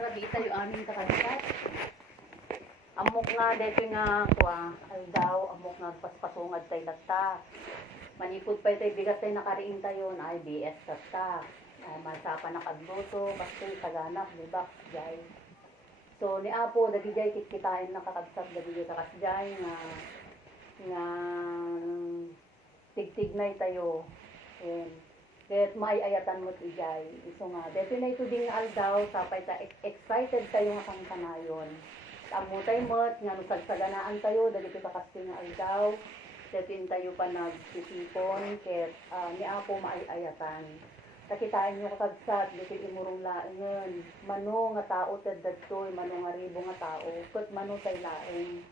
rabi tayo aming kakasat. Amok nga, dito nga, ay daw, amok nga, paspasungad tayo lagta. Manipod pa tayo, bigat tayo nakariin tayo, na IBS kasta. Ay, masapa na kagluto, basta yung taganap, di ba? Jay. So, ni Apo, dagi jay, kitkitain na kakabsat, dagi jay kakasjay, nga, tigtignay tayo. And, kahit maiayatan mo tijay. Iso nga, dito na ito ding aldaw, sapay ta, excited tayo nga kang kanayon. Amutay mo't, nga nusagsaganaan tayo, dali kita kasi nga aldaw, setin tayo pa nagsisipon, kahit ni Apo maiayatan. Kakitain nyo kakagsat, dito imurong laengan, mano nga tao tadadtoy, mano nga ribo nga tao, kat mano tay laeng.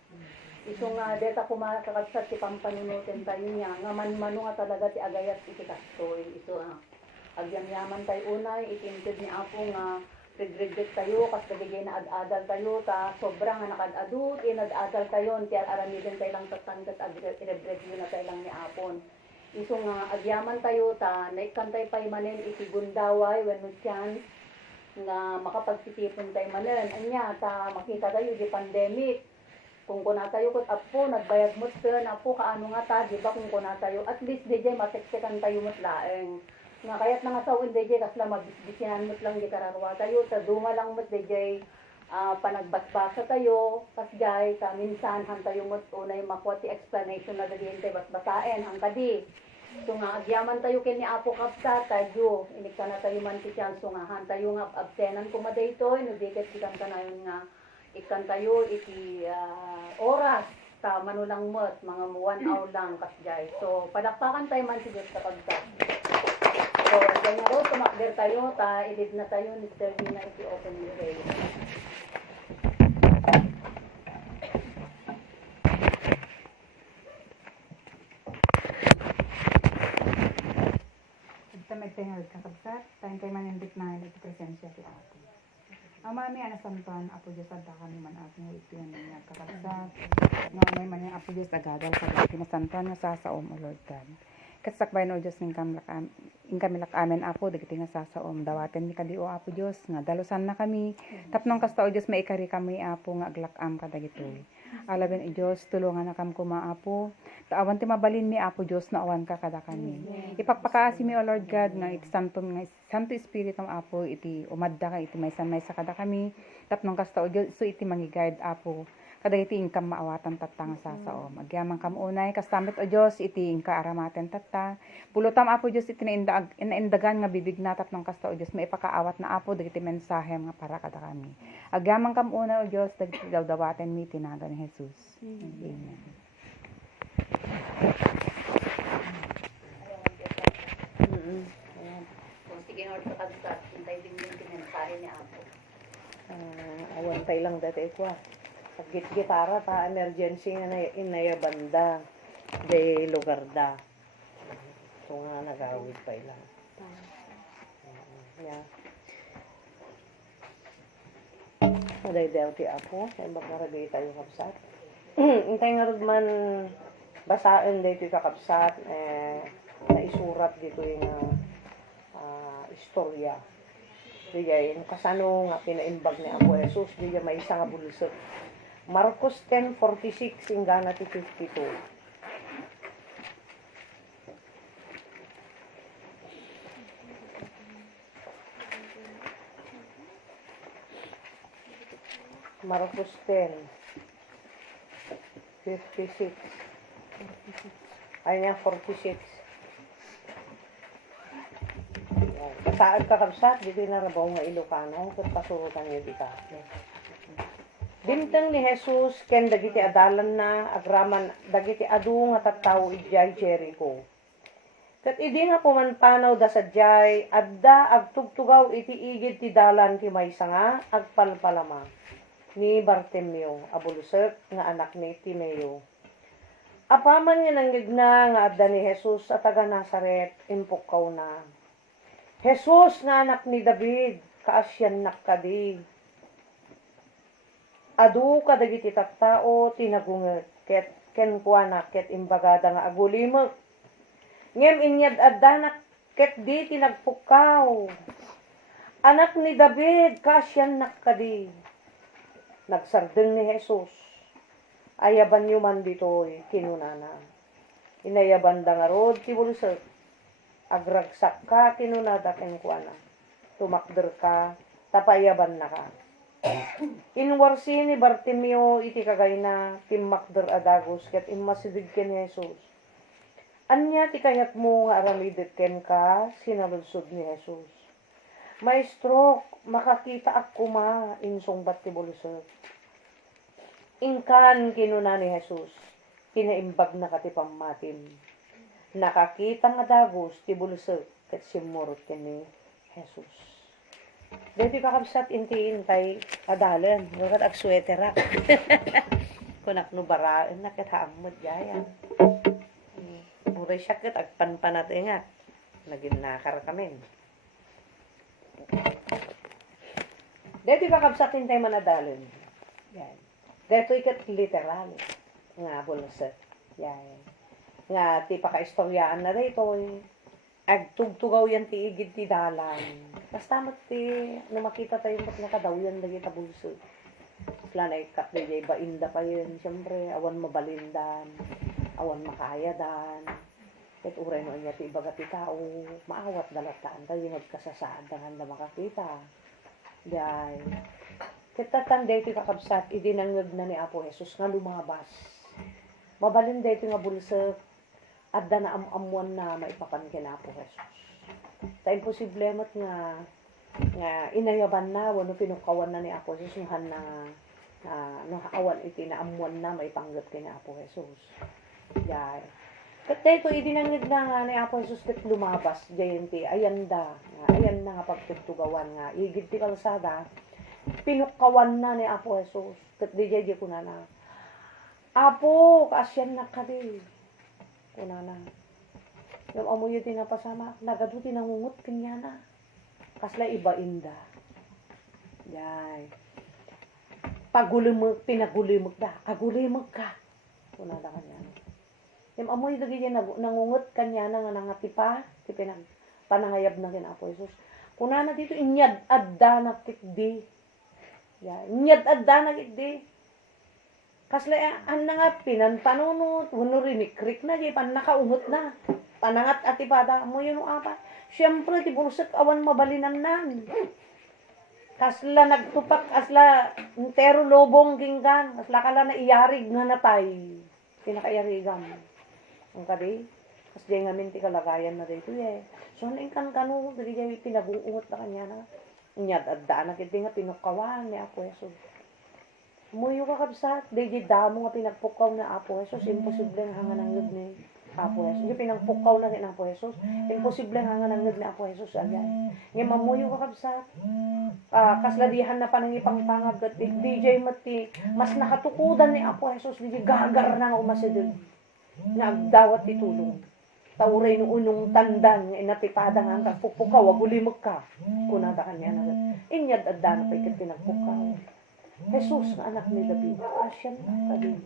Iso nga, deta kumakakagsat, ti pampanunutin tayo niya, nga man-mano nga talaga ti agayat iti kastoy. Iso agyamyaman tayo unay, itintid ni Apo nga, regret tayo, kas nagigay na ad-adal tayo, ta sobrang nga nakad-adut, inad-adal tayo, ti aramidin tayo lang tatanggat, i-review na tayo lang ni Apon. Iso nga, agyaman tayo, ta naikantay pa manin, iti gundaway, when no chance, nga makapagsitipon tayo manin. Anya, ta makita tayo, di pandemic, kung kuna tayo kot apo, nagbayad mo na po, kaano nga ta, di ba kung kuna tayo, at least DJ, maseksikan tayo mo't laeng. Nga kaya't nangasawin DJ, kasla magbisbisinan mo't lang di kararwa tayo, sa duma lang mo't DJ, panagbasbasa tayo, kasjay, sa minsan, han tayo mo't unay makwati explanation na dali tayo basbasain, hang kadi. So nga, agyaman tayo kini Apo kapsa, tayo, inikta na tayo man ti chance, so nga, han tayo nga absenan kumaday ito, inudikat sikan ka na yun nga, ikan tayo iti oras ta manulang mot mga 1 hour lang kasjay. So padakpakan tayo man si Diyos sa pagsa. So ganyan ro tumakder tayo ta ilid na tayo ni Sir Dina iti open day. Ito may tingal kakabsat, tayo kayo manindit na ito presensya ti Apo. Mami, anasampan, Apo Diyos, adda kami man akong itiyan niya kakabsat. May man yung Apo Diyos, agadal sa Diyos, kinasampan na sasaom, O Lord God. Katsakbay na O Diyos, in kami lakamen, Apo, dagiti nga sasaom, dawaten ni kadi O Apo Diyos, nga dalusan na kami, tapnong kasta O Diyos, maikari kami, Apo, nga aglakam kadagitoy. Alabin O Diyos, tulungan na kam kuma, Apo, taawan ti mabalin mi, Apo Diyos, na awan ka kada kami. Ipagpakaasi mi, O Lord God, nga iti Santo Espiritu ng Apo, iti umadda ka, iti maysa kada kami, tapnong kasta O Diyos, so iti mangigayad, Apo, kadagiti ingkam maawatan tatta nga sasaom. Agyaman kam unay, kastamit O Diyos, iti ingka aramaten tatta, pulutam Apo Diyos, iti naindagan nga bibig na tapnong kasta O Diyos, maipakaawat na Apo, dagiti mensahe nga para kada kami. Agyaman kam unay O Diyos, dagiti dawdawaten mi, tinaga ni Jesus. Amen. Sige nga ro kakabsat, hintay din yung tinensari ni Apo. Awan tayo lang dati ko. Sagit gitara ta emergency nga na inaya banda. Day lugar da. So nga nagawid pa ilang. Yeah. Aday daw ti Apo, kaya makaragay tayo kapsat. Intay nga rin man basaan dito kakapsat, naisurat dito yung istorya. Digay, kasano nga pinaimbag ni Apo Jesus, digay may isa nga bulusot. Marcos 10:46, hingga na 52. Marcos 10:56. Ay nga, 46. Kasaan ka kabsat, dito na rabaw nga Ilocano, kat pasurutan niya di ka. Dimtang ni Jesus, ken dagiti adalan na, agraman, dagiti adu nga tattaw ijay Jericho. Kat idi nga pumanpanaw da sadyay, adda agtugtugaw iti igid ti dalan ti maysa nga, agpalpalama. Ni Bartimeo, abulusek nga anak ni Timeo. Apaman nga nanggigna nga adda ni Jesus at taga Nazaret, impukaw na. Jesus nga anak ni David, kaasyan nakadi. Adu kadagiti tattao tinagunget, ken kuana ket imbagada nga agulimok. Ngem inyad adda ket di tinagpukaw. Anak ni David, kasyan nakadi. Nagsardeng ni Jesus. Ayaban nyo man dito'y kinunana. Inayaban da nga rod, tibulsot. Agragsak ka, kinunada kenkwana. Tumakder ka, tapayaban na ka. Inwarsi ni Bartimeo iti kagay na timmakder adagos ket immasidig ken Jesus. Anya ti kayat mo nga aramidet ken ka, sinaludsod ni Jesus. Maestro, makakita ako ma, insungbat ti bulusot. Ingkan kinuna ni Jesus, kinaimbag na kati pamatim. Nakakita nga dagos ti bulusot, ket simurot ken ni Jesus. Dito kakabsat intiin kay adalan, nukat ag sweatera. Kunak no baraan na ket haamot jaya. Muray siya ket ag panpanat nga. Naging nakar kami. Dito kakabsat intay manadalan. Yan. Dito ikat literal nga bulusot. Yan. Nga ti pakaistoryaan na dito agtugtugaw yan ti igid ti dalan. Basta ti no makita tayo mat nakadaw yan lagi ta bulusot. Sila na ikat di ba inda pa yun. Siyempre awan mabalindan, awan makayadan. Ket uray no anya ti ibaga ti tao maawat dalataan tayo yung kasasaad nga makakita. Dahil kita tanday ti kakabsat idinangag na ni Apo Jesus nga lumabas. Mabalinday ti nga bulusot adda na amuan na maipakan kina Apo Jesus. Ta imposible mat nga inayaban na wano pinukawan na ni Apo Jesus han na no awan iti na amuan na maipanggap kina Apo Jesus. Jay. Ket dayto idinangid na nga ni Apo Jesus ket lumabas jayanti ayan na nga pagtugtugawan nga igid ti kalsada pinukawan na ni Apo Jesus ket dijay kunana. Apo, kasyan na kadi. Kunana. Yung amoy yung tinapasama, nagado tinangungot kanya na. Kasla iba inda. Yay. Pagulimag, pinagulimag da. Agulimag ka. Kunana kanya. Yung amoy lagi yan, nangungot kanya na nga nangatipa, panangayab na kin Apo Jesus. Kunana dito, inyad adda na kitdi. Yay. Inyad adda na kitdi. Kasla an nga pinanpanunot, wano rinikrik na, pan nakaungot na. Panangat at ipada mo yun apa. Siyempre, ti bulusot awan mabalinan nan. Kasla nagtupak, kasla entero lobong ginggan, kasla kala na iyarig nga natay. Pinakayarigan. Ang kadi, kas di ngamin ti kalagayan na dito eh. So, naingkan kanu, dali di pinagungot na kanya na. Inyad adda na kiti nga pinukawan ni Apo Jesus. Muyo ka kabsat, di damo nga pinagpukaw na Apo Jesus, imposible nga hanganangid ni Apo Jesus. Hindi pinagpukaw na ni Apo Jesus, imposible nga hanganangid ni Apo Jesus agay. Nga mamuyo ka kabsat, kasladihan na panangipang tangag at DJ mati, mas nakatukudan ni Apo Jesus, di gagar na nga umasidil. Nga agdawat itulong. Tauray no unong tandan, nga inatipada nga ang kagpukaw, agulimag ka. Kunada kanya na, inyad adda na pa ikat pinagpukaw. Jesus na anak ni David. Asyan na kadi.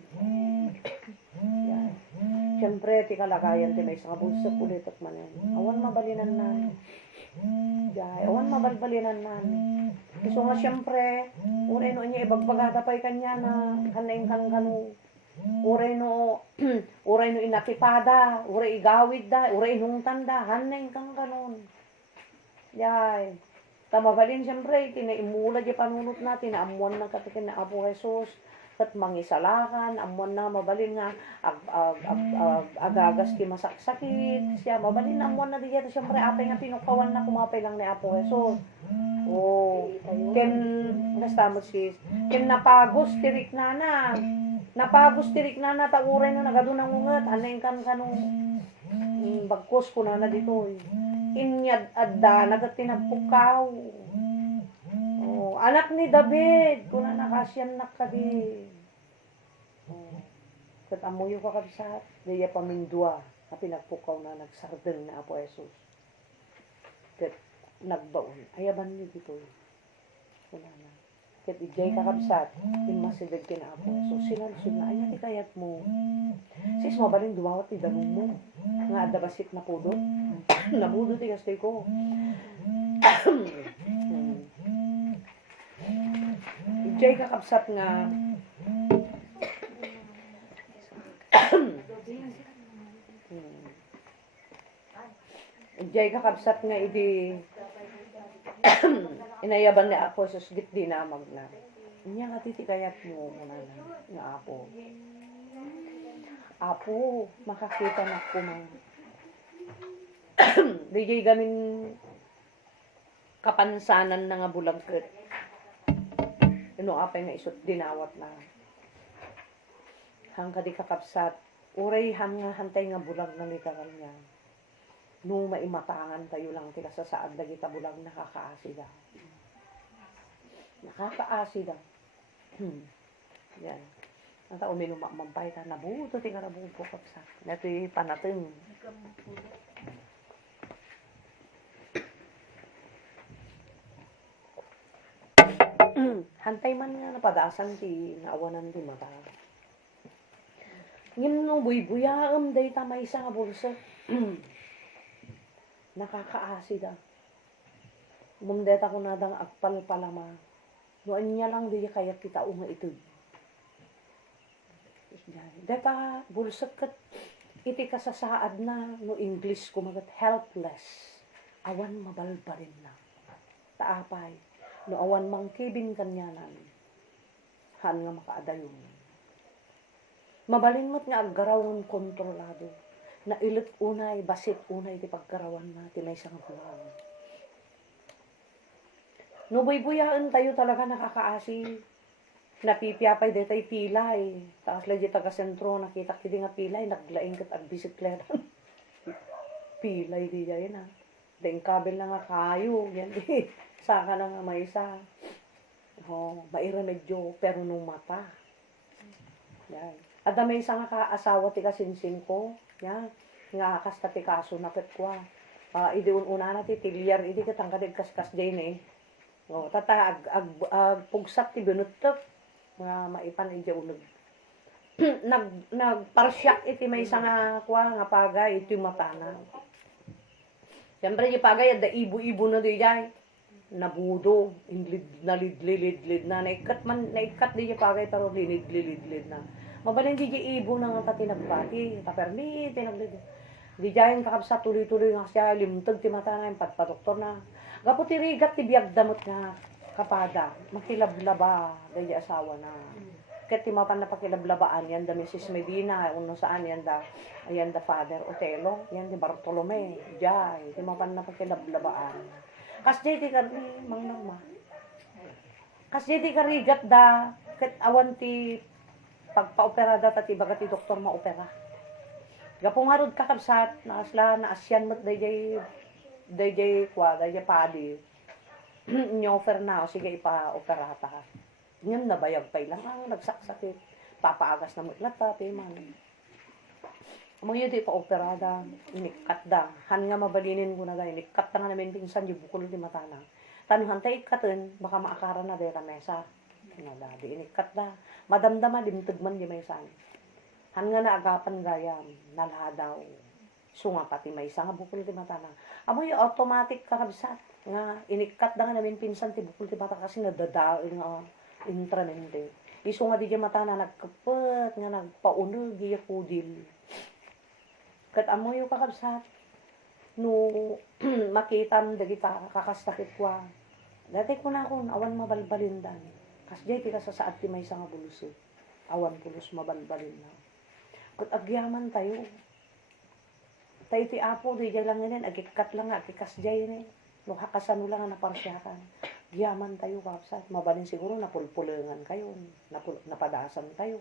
Yan. Siyempre, ti kalagayan ti may isang abulsok ulit at manen. Awan mabalinan na. Yan. Awan mabalbalinan na. So nga siyempre, uray no niya ibagbagada pa kanya na kanaing kanu. Uray no inatipada. Uray igawid da. Uray inong tanda. Hanaing kang kanon. Yan. Tamabalin siyempre, tinaimula di panunot na, tinaamuan ng katikin na Apo Jesus, at mangisalakan, amuan na mabalin nga, agagas ki masaksakit, siya, mabalin na amuan na diya, siyempre, apay nga pinukawan na kumapay lang ni Apo Jesus. Oh, ken, nastamot sis, ken napagos tirik na, tauray no, nagadunang ungat, aneng kan kanong, bagkos ko na dito, inyad adda nagat tinagpukaw. Oh, anak ni David, kuna nakasyan nakadi. Oh. Kat amuyo ka kabsat, diya pamindua, na pinagpukaw na nagsardeng na Apo Jesus. Kat nagbaon, ayaban niyo dito. Kuna na. Kat ijay ka kabsat, imasidag kina Apo Jesus. Sinalusod na, anya ti kayat mo. Sis mabaling duwawat ti danong mo. Nga adabasit na pudot. Nabudot ti kastay ko. Ijay kakabsat nga Ijay kakabsat nga idi inayaban ni Apo sa git dinamag na. Inya nga titi kayat mo muna na nga Apo. Apo, makakita na ko man. Di gamin kapansanan na nga bulagket. Apay nga isot dinawat na. Hangka di kakabsat, uray nga hantay nga bulag na literal niya. No maimatangan tayo lang tila sa saad na kita bulag nakakaasida. Nakakaasida. Yan. Ang tao minumamampay ka, nabuto ti ka nabuto kapsa. Nato'y panateng. Hantay man nga napadasan ti naawanan ti mata. Ngin no buy-buyaam day tamay sa bulsa. Nakakaasida. Mumdeta ko nadang agpal palama. Noan niya lang di kaya kita unga ito. Deta bulsat kat iti kasasaad na no English kumagat helpless. Awan mabalbarin na. Taapay. No awan mangkibin kanyanan. Han nga makaadayon. Mabalin mo't nga aggarawan kontrolado. Na ilit unay, basit unay ti pagkarawan na tinay sa buwan. No buy-buyaan tayo talaga nakakaasi. Napipiyapay detay pilay. Taas lagi taga sentro nakita kiti nga pilay naglaing ket ag bisikletan. Pilay di yan na. Deng kabel na nga kayo, yan di. Saka na nga may isa. Mairemedyo pero nung mata. Yan. At may isa nga kaasawa ti kasinsin ko. Yan. Nga kasta ti kaso napet kwa. Idi una na ti tilyar, idi katang kadig kaskas din eh. Tata ag pugsat ti binutok. Nga maipan iti unag. Nagparsyak iti may isa nga kwa nga pagay iti matana. Siyempre yung pagay, da ibo-ibo na di jay. Nabudo, nalidlilidlid na. Naikat di yung pagay, pero linidlilidlid na. Mabalin di yung ibo na nga katinagbati. Tapermi, tinaglid. Di jay yung kakabsa, tuloy-tuloy nga siya, limtag ti mata na yung patpadoktor na. Gapo ti rigat ti biyag damot nga kapada. Makilablaba, di yung asawa na. Kat ti mapan na pakilablabaan, yan da Mrs. Medina, uno saan yan da, yan da Father Otelo, yan di Bartolome, jay, ti mapan na pakilablabaan. Kas jay ti kari, mang nama. Kas jay ti karigat da, kat awan ti pagpa-opera da, ti baga ti doktor ma-opera. Gapong harod kakabsat, naasla, naasyan mo't day jay padi. Nyo-offer na, o sige ipa-operata. Ngayon nabayag pa ilang nagsaksakit. Papaagas na mo ilata, man. Mga yun, pa operada, inikat da. Han nga mabalinin ko na da, inikat da nga namin pinsan, yung bukol di matana. Tanuhan tayo ikatin, baka maakara na da mesa. Nada, di inikat da. Madamdama, dimtag man di mesan. Han nga naagapan gayam, nalhadaw. Sunga pati may isa nga bukol di matana. Amo yung automatic kakabsat. Nga, inikat da nga namin pinsan, ti bukol di matana kasi nadadaw nga intramente. Iso nga di dyan mata na nagkapet, nga nagpaunog, iya kudil. Kat amo yung kakabsat, no makitam, dagita kakastakit kwa. Dati ko na akong awan mabalbalindan. Kas jay ti kasasaad ti may nga bulusot. Awan pulos mabalbalin na. Kat agyaman tayo. Tayo ti apo, di dyan lang ganyan, agikat lang nga, kikas jay ni. No hakasan mo lang nga naparsyakan. Yaman tayo kapsat. Mabalin siguro napulpulangan kayo. Napadasan tayo.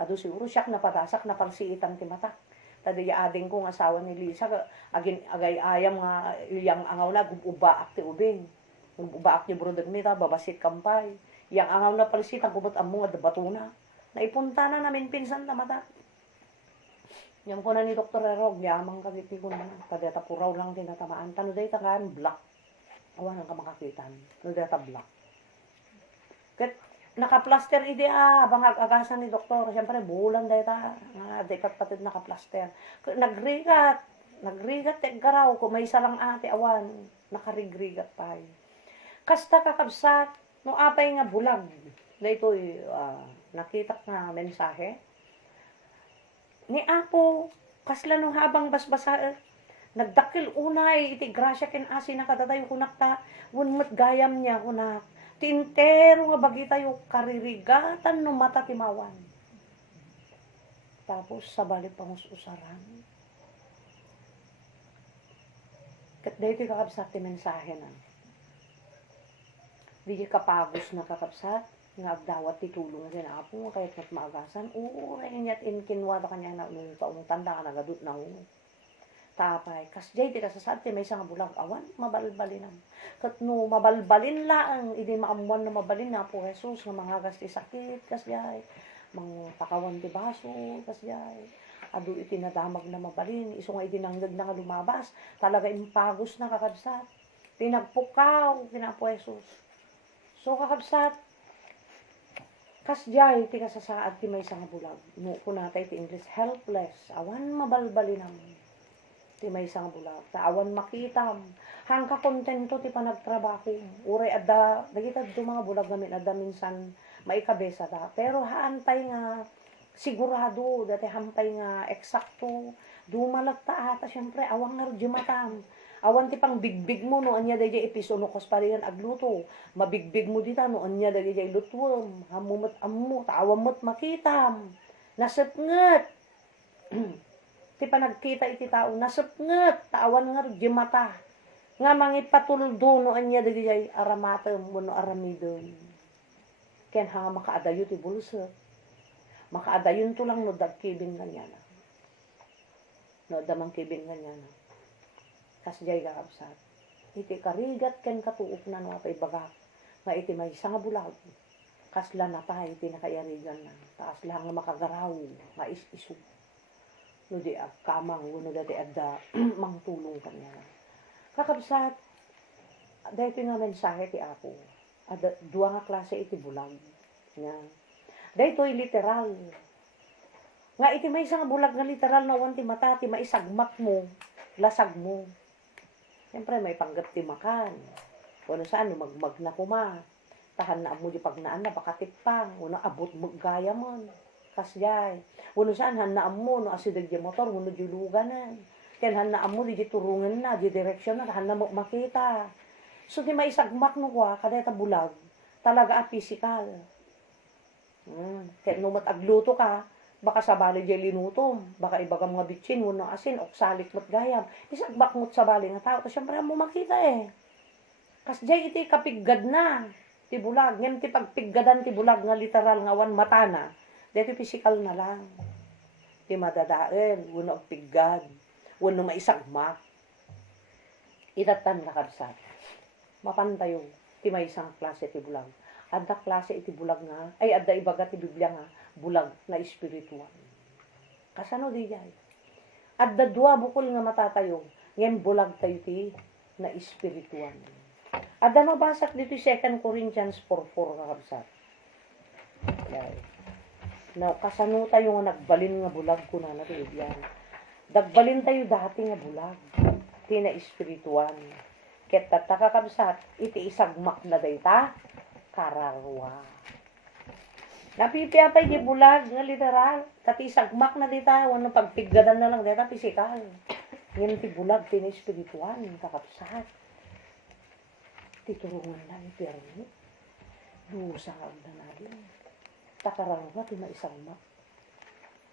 Ado siguro siyak napadasak, napagsiitan ti mata. Tadi ading kong asawa ni Lisa, agay ayam nga yang angaw na, gububaak ti ubing. Gububaak ni brodag nita, babasit kampay. Yang angaw na palisit, ang gubot among at batuna. Naipunta na namin pinsan na mata. Yang ko na ni Dr. Erog, yamang kagiti ko na. Kadeta puraw lang tinatamaan. Tano day tagaan, black. Awan ang kamakakitan. No data black. Kat naka-plaster ide bangag agasan ni doktor. Siyempre bulan data nga dekat patid naka-plaster. Nagrigat tek garaw ko may salang ate awan nakarigrigat pa. Kasta kakabsat no apay nga bulag. Daytoy nakita nga mensahe ni Apo kasla no habang basbasa nagdakil unay iti grasya ken asi nakadatayo kunakta wenmet gayam niya kunak tintero nga bagi tayo karirigatan no mata timawan. Tapos sa balik pangususaran. Kat daytoy kakabsat ti mensahe na. Di kapagos na kakabsat nga agdawat ti tulong din Apo kahit mat maagasan oo rin yat inkinwada kanya na nung taong tanda ka nagadut na tapay kasjay ti kasasad ti may isang bulag awan mabalbalinam kat no mabalbalin laang idi maamuan na mabalin na po Jesus nga mangagas ti sakit kasjay mang pakawan ti baso kasjay adu iti nadamag na mabalin iso nga idi nanggag na nga lumabas talaga impagos na kakabsat tinagpukaw kina po Jesus so kakabsat kasjay ti kasasaad ti may isang bulag. No kunatay ti English helpless. Awan mabalbalinam. Ti may isang bulag. Ta awan makitam. Hangka kontento ti panagtrabaho. Uray adda dagita do mga bulag namin adda minsan maikabesa da. Pero haantay nga sigurado dati hampay nga eksakto. Dumalagta ata syempre awang nga matam. Awan ti pang bigbig mo no anya dayjay episono kos pariyan agluto. Mabigbig mo dita no anya dayjay lutwom. Hamumet ammo taawamot makitam. Nasepnget. Ti panagkita iti tao nasepnget taawan nga di mata. Nga mangipatuldo no anya dayjay aramatem no aramidon. Ken ha makaadayo ti bulsa. Makaadayon to lang no dagkibing kanyana. No damang kibing kanyana. Kasjay kakabsat. Iti karigat ken katuok na napay bagak. Nga iti may isang bulag. Kasla na pa iti nakayarigan na. Taas lang nga makagaraw. Nga is-iso. No di kamang wano dati adda mangtulong kanya. Kakabsat. Dahito nga mensahe ti ako. Dua nga klase iti bulag. Nga. Dahito'y literal. Nga iti may isang bulag nga literal na wan ti mata. Ti maisagmak mo. Lasag mo. Siyempre, may panggap ti makan. Kung saan, magmag na kuma. Tahan na mo di pagnaan na, baka tipang. Kung abot maggaya mo. Kasyay. Kung saan, hanaan mo, no asidag di motor, kung di luganan. Kaya hanaan mo, di turungan na, di direksyon na, tahan na mo makita. So, di may isagmak no kwa, kada ta bulag. Talaga physical. Kaya numat agluto ka, baka sa bali jay linutom, baka ibaga mga bitsin, wano asin, oksalit mat gayam. Isagbak mo't sa bali nga tao, tapos syempre mo makita Kas jay iti kapiggad na, ti bulag, ngayon ti pagpiggadan ti bulag nga literal nga wan mata na, dito physical na lang. Ti madadaen, wano agpiggad, wano maisagmak. Itatan nakabsat. Mapantayo, ti may isang klase ti bulag. Adda klase iti bulag nga, ay adda ibaga ti Biblia nga, bulag na espiritual. Kasano di jay? Adda dua bukol nga matatayo, ngayon bulag tayo ti na espiritual. Adda mabasak dito 2 Corinthians 4:4 kakabsat. Yay. Now, kasano tayo nga nagbalin nga bulag ko na ti Biblia. Dagbalin tayo dati nga bulag, ti na espiritual. Ket kakabsat, iti isagmak na dayta, kararwa. Napipiapay di bulag nga literal. Tapi sagmak na dita. Wano pagpiggadan na lang dita pisikal. Ngayon ti bulag ti na espiritual. Kakapsat. Titurungan na ni Perni. Lusag na natin. Takararwa ti maisagmak.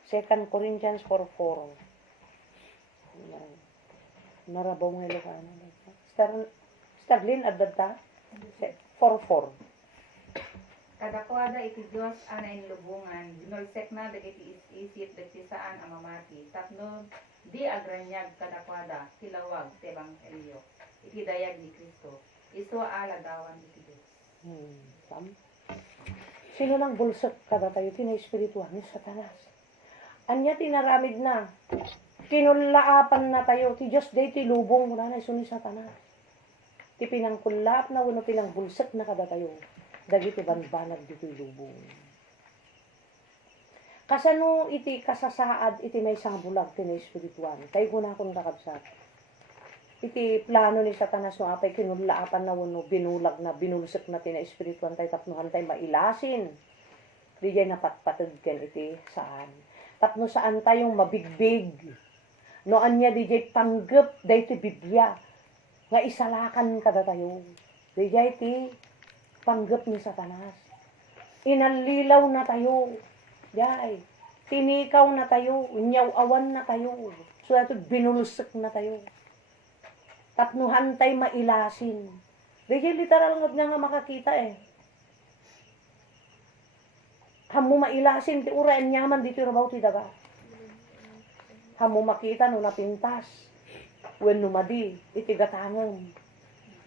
2 Corinthians 4:4. Narabaw nga Ilocano. Starlin adad ta? 4:4. Kadakwada iti Diyos anay lubungan, ginulsek na dagiti isip dagiti saan ang mamati, tapno di agranyag kadakwada, tilawag, tebang elyo, iti dayag ni Kristo, iso alagawan iti Diyos. Sino nang bulsak kada tayo, tina-espiritual ni Satanas. Anya tinaramid na, kinulaapan na tayo, ti Diyos day ti lubong, wala na iso ni Satanas. Ti pinangkulap na, wano pinang bulsak na kada tayo. Dagiti banbanag dito'y lubong. Kasano iti kasasaad iti may isang bulag ti na espiritual. Tayo ko na akong kakabsat. iti plano ni Satanas no apay kinulaapan na wano binulag na binulsek na tina espirituan tayo tapnuhan tayo mailasin. Di jay napatpatid ken iti saan. Tapno saan tayong mabigbig. No anya di jay panggep day ti Biblia. Nga isalakan kada tayo. Di jay ti panggep ni Satanas. Inalilaw na tayo. Jay. Tinikaw na tayo. Unyaw-awan na tayo. So ito binulsek na tayo. Tapnuhan tayo mailasin. Di jay literal nga makakita eh. Hamu mailasin ti uraen nyaman dito rabaw ti daga. Hamu makita no napintas. When numadi iti gatangom.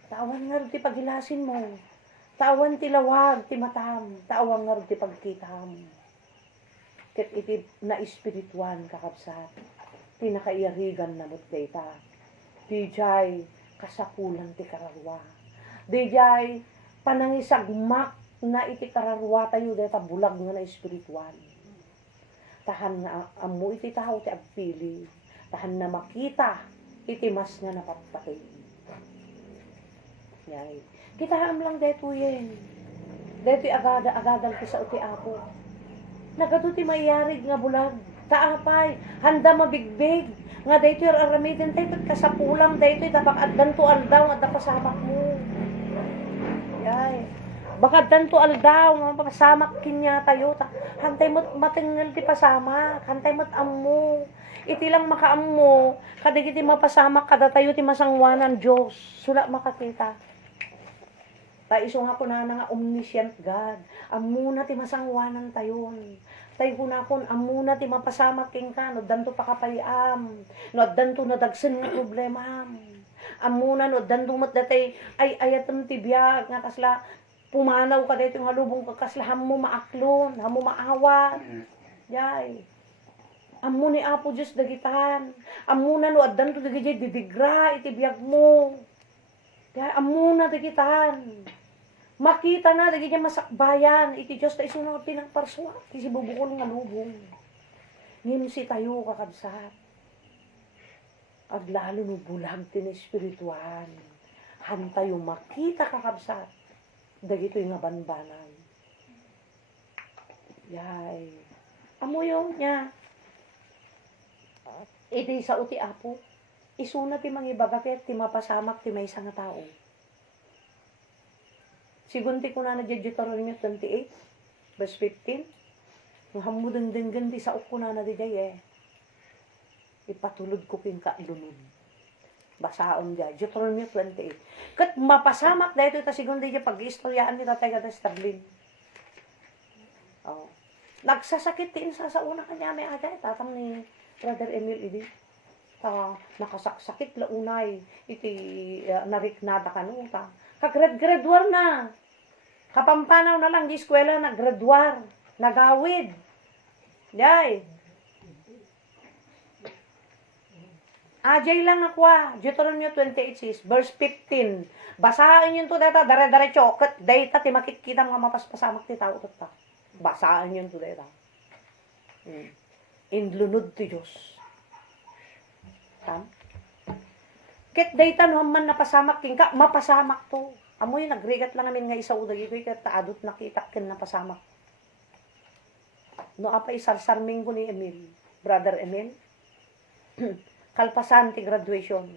Tawan nga ti pagilasin mo. Tawan ti lawag ti matam. Tawan nga ti pagkitam. Ket iti na espirituan kakabsat. Ti nakaiyarigan na mut data. Dijay kasapulan ti kararwa. Dijay panangisagmak na iti kararwa tayo deta bulag nga na espiritual. Tahan na amu iti tao ti agpili. Tahan na makita iti mas nga napatpatay. Yay. Kita am lang deto yen. Deto agada-agadal ko sa uti apo. Nagado ti mayarig nga bulag. Taapay, handa mabigbig. Nga deto yung aramidin tayo pat kasapulang deto tapak addan to aldaw at napasamak mo. Yay. Baka danto aldaw, mapasamak kinya tayo. Hantay mo't matingal ti pasamak. Hantay mo't ammo. Iti lang makaammo. Kadigiti mapasamak kada tayo ti masangwanan Diyos. Sula makakita. Iso nga ko na nga omniscient God. Ammo na ti masangwanan tayo. Tayo kunakon, ammo na ti mapasamak king ka. No danto pakapayam. No danto nadagsen nga problema. Ammo na no danto mat datay ay ayatem ti biag nga kasla pumanaw ka dito nga lubong ka kasla hammo maaklon, hammo maawat. Yay. Ammo ni Apo Diyos dagitan. Ammo na no addan to dagiti didigra iti biag mo. Yay, ammo na dagitan. Makita na dagiti masakbayan iti Diyos ta isunod tinang parswa iti bubukol nga lubong. Ngimsi tayo kakabsat. Aglalo no bulag tin espirituan. Hantayo makita kakabsat. Dagito yung banbanan. Yay. Amo yung niya. Iti sa uti apo. Isuna ti mangibagakit, ti mapasamak, ti may isang tao. Sigunti ko na Deuteronomy 28, verse 15. Ang hamudang-denggan ti sa uko na di jay eh. Ipatulod ko king kailunod. Basaon dyan. Deuteronomy 28. Kat mapasamak dahito ita sigun di dyan pag-istoryaan nita tayo kada stablin. Oh. Nagsasakit din sa una kanya may agay. Tatang ni Brother Emil idi. Nakasaksakit la unay. Iti nariknada ka no. Kagrad-graduar na. Kapampanaw na lang di eskwela naggraduar. Nagawid. Day. Ajay lang ako Deuteronomy 28 verse 15. Basahin yun to data, dare-darecho. Kat data, ti makikita mga mapaspasamak ti tao. Basahin yun to data. Inlunod ti Diyos. Tam? Kat data, no man napasamak king ka, mapasamak to. Amoy, nagrigat lang namin nga isa udagi ko, kat taadot nakita kin napasamak. No, apa isarsarming ko ni Emil. Brother Emil. Kalpasan ti graduation.